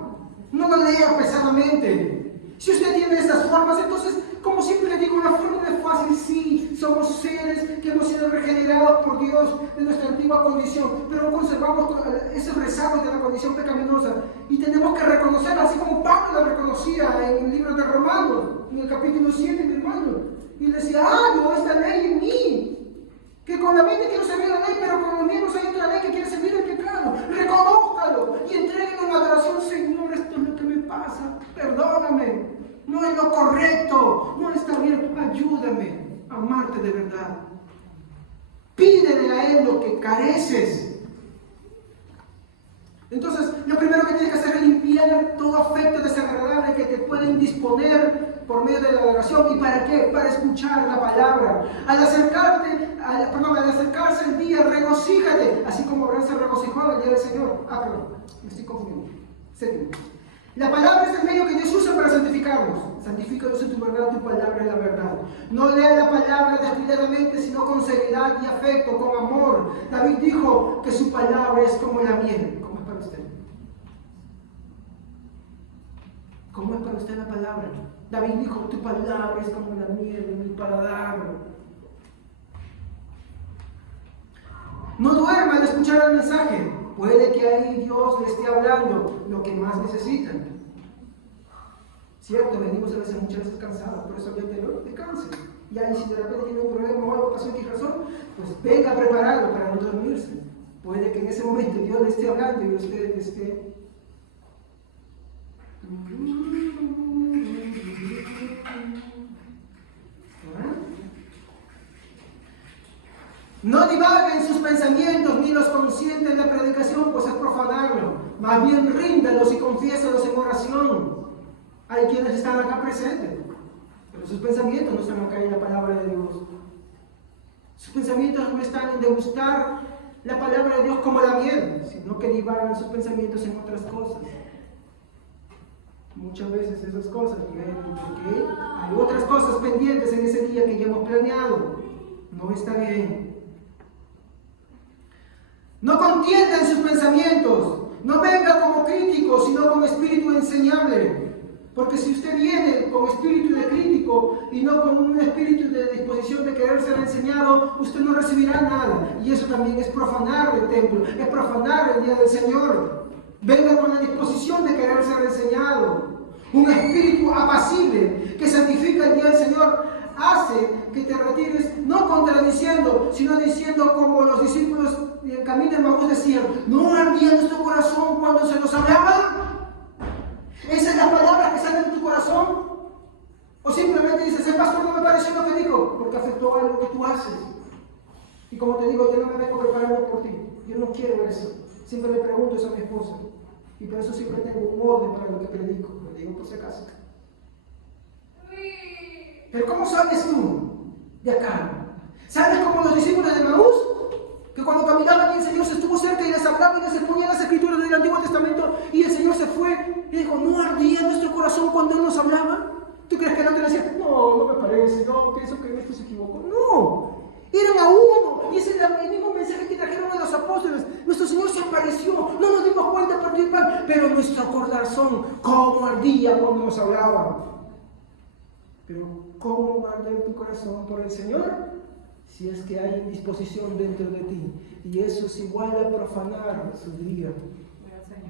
No lo lea pesadamente. Si usted tiene estas formas, entonces, como siempre le digo, una forma es fácil, sí, somos seres que hemos sido regenerados por Dios de nuestra antigua condición, pero conservamos esos rezagos de la condición pecaminosa y tenemos que reconocer, así como Pablo lo reconocía en el libro de Romanos, en el capítulo 7, mi hermano, y decía, no, esta ley en mí, que con la mente quiero servir a la ley, pero con los miembros hay otra ley que quiere servir al pecado. Reconózcalo y entréguelo en adoración. Señor, esto es lo que me pasa, perdóname, no es lo correcto, no está bien, ayúdame a amarte de verdad. Pídele a Él lo que careces. Entonces, lo primero que tienes que hacer es limpiar todo afecto desagradable que te puede indisponer por medio de la adoración. ¿Y para qué? Para escuchar la palabra. Al acercarse el día, regocíjate, así como Abraham se regocijó el día del Señor. Me estoy confundiendo. Séptimo. La palabra es el medio que Dios usa para santificarnos. Santifícanos en tu verdad, tu palabra es la verdad. No lea la palabra descuidadamente, sino con seriedad y afecto, con amor. David dijo que su palabra es como la miel. ¿Cómo es para usted? ¿Cómo es para usted la palabra? David dijo, tu palabra es como la miel de mi paladar. No duerma al escuchar el mensaje. Puede que ahí Dios le esté hablando lo que más necesitan. Cierto, venimos a veces muchas veces cansados, por eso el día anterior descanse. Y ahí si de repente tiene un problema o algo, pasó X razón, pues venga preparado para no dormirse. Puede que en ese momento Dios le esté hablando y usted esté... No divague en sus pensamientos ni los consiente en la predicación, pues es profanarlo. Más bien ríndalos y confiésalos en oración. Hay quienes están acá presentes, pero sus pensamientos no están acá en la palabra de Dios. Sus pensamientos no están en degustar la palabra de Dios como la miel, sino que divagan sus pensamientos en otras cosas. Muchas veces esas cosas vienen porque hay otras cosas pendientes en ese día que ya hemos planeado. No está bien. No contienda en sus pensamientos, no venga como crítico, sino con espíritu enseñable. Porque si usted viene con espíritu de crítico y no con un espíritu de disposición de querer ser enseñado, usted no recibirá nada. Y eso también es profanar el templo, es profanar el día del Señor. Venga con la disposición de querer ser enseñado. Un espíritu apacible que santifica el día del Señor hace que te retires, no contradiciendo, sino diciendo como los discípulos en el camino de Maús decían, ¿no ardía nuestro corazón cuando se nos hablaba? ¿Esa es la palabra que sale de tu corazón? ¿O simplemente dices, el pastor no me pareció lo que dijo? Porque afectó algo que tú haces. Y como te digo, yo no me vengo preparando por ti. Yo no quiero eso. Siempre le pregunto eso a mi esposa. Y por eso siempre tengo un orden para lo que predico. Lo digo por si acaso. Pero ¿cómo sabes tú de acá? ¿Sabes como los discípulos de Maús? Que cuando caminaban y el Señor se estuvo cerca y les hablaba y les exponía las escrituras del Antiguo Testamento y el Señor se fue y dijo, ¿no ardía nuestro corazón cuando Él nos hablaba? crees que el otro decía, no me parece, yo pienso que en esto se equivocó? No, eran a uno, y ese es el mismo mensaje que trajeron a los apóstoles. Nuestro Señor se apareció, no nos dimos cuenta de partir pan, pero nuestro corazón, cómo ardía cuando nos hablaba. Pero ¿cómo va a arder tu corazón por el Señor? Si es que hay disposición dentro de ti, y eso es igual a profanar su día.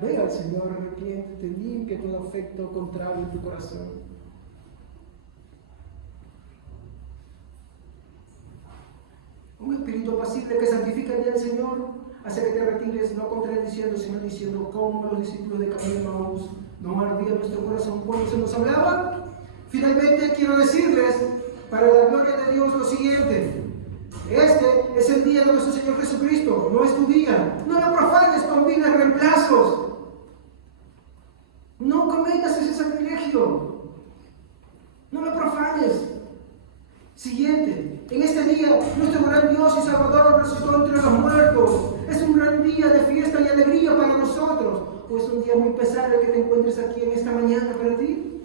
Ve al Señor, arrepiéntete, limpia todo afecto contrario en tu corazón. Un espíritu apacible que santifica el día del Señor hace que te retires, no contradiciendo, sino diciendo, como los discípulos de Camino de Maús, no ardía nuestro corazón cuando se nos hablaba. Finalmente quiero decirles, para la gloria de Dios, lo siguiente. Este es el día de nuestro Señor Jesucristo, no es tu día. No lo profanes con viles reemplazos. No cometas ese sacrilegio. No lo profanes. Siguiente, en este día nuestro gran Dios y Salvador resucitó entre los muertos. Es un gran día de fiesta y alegría para nosotros. ¿O es un día muy pesado que te encuentres aquí en esta mañana para ti?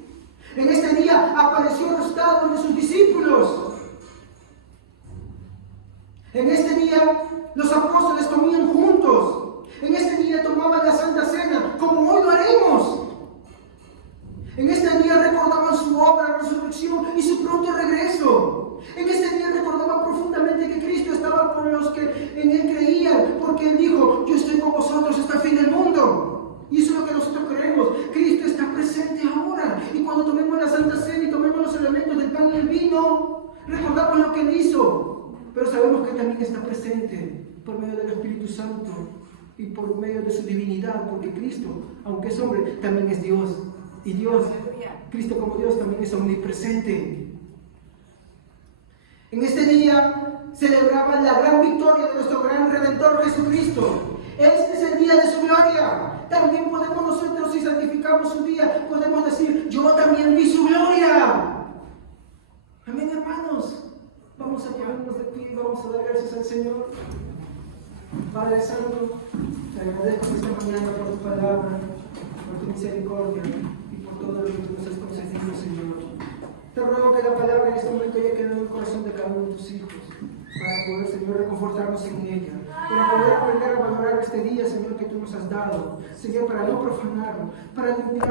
En este día apareció rostado de sus discípulos. En este día los apóstoles comían juntos. En este día tomaban la Santa Cena, como hoy lo haremos. En este día recordaban su obra, la resurrección y su pronto regreso. En este día recordaban profundamente que Cristo estaba con los que en Él creían, porque Él dijo, yo estoy con vosotros hasta el fin del mundo. Y eso es lo que nosotros creemos. Cristo está presente ahora. Y cuando tomemos la Santa Cena y tomemos los elementos del pan y el vino, recordamos lo que Él hizo. Pero sabemos que también está presente por medio del Espíritu Santo y por medio de su divinidad, porque Cristo, aunque es hombre, también es Dios. Y Dios, Cristo como Dios, también es omnipresente. En este día celebraban la gran victoria de nuestro gran Redentor Jesucristo. Este es el día de su gloria. También podemos nosotros, si santificamos su día, podemos decir, yo también vi su gloria. Amén, hermanos. Vamos a ponernos de pie y vamos a dar gracias al Señor. Padre Santo, te agradezco esta mañana por tu palabra, por tu misericordia y por todo lo que tú nos has concedido, Señor. Te ruego que la palabra en este momento haya quedado en el corazón de cada uno de tus hijos, para poder, Señor, reconfortarnos en ella, para poder aprender a valorar este día, Señor, que tú nos has dado, Señor, para no profanarlo, para limpiar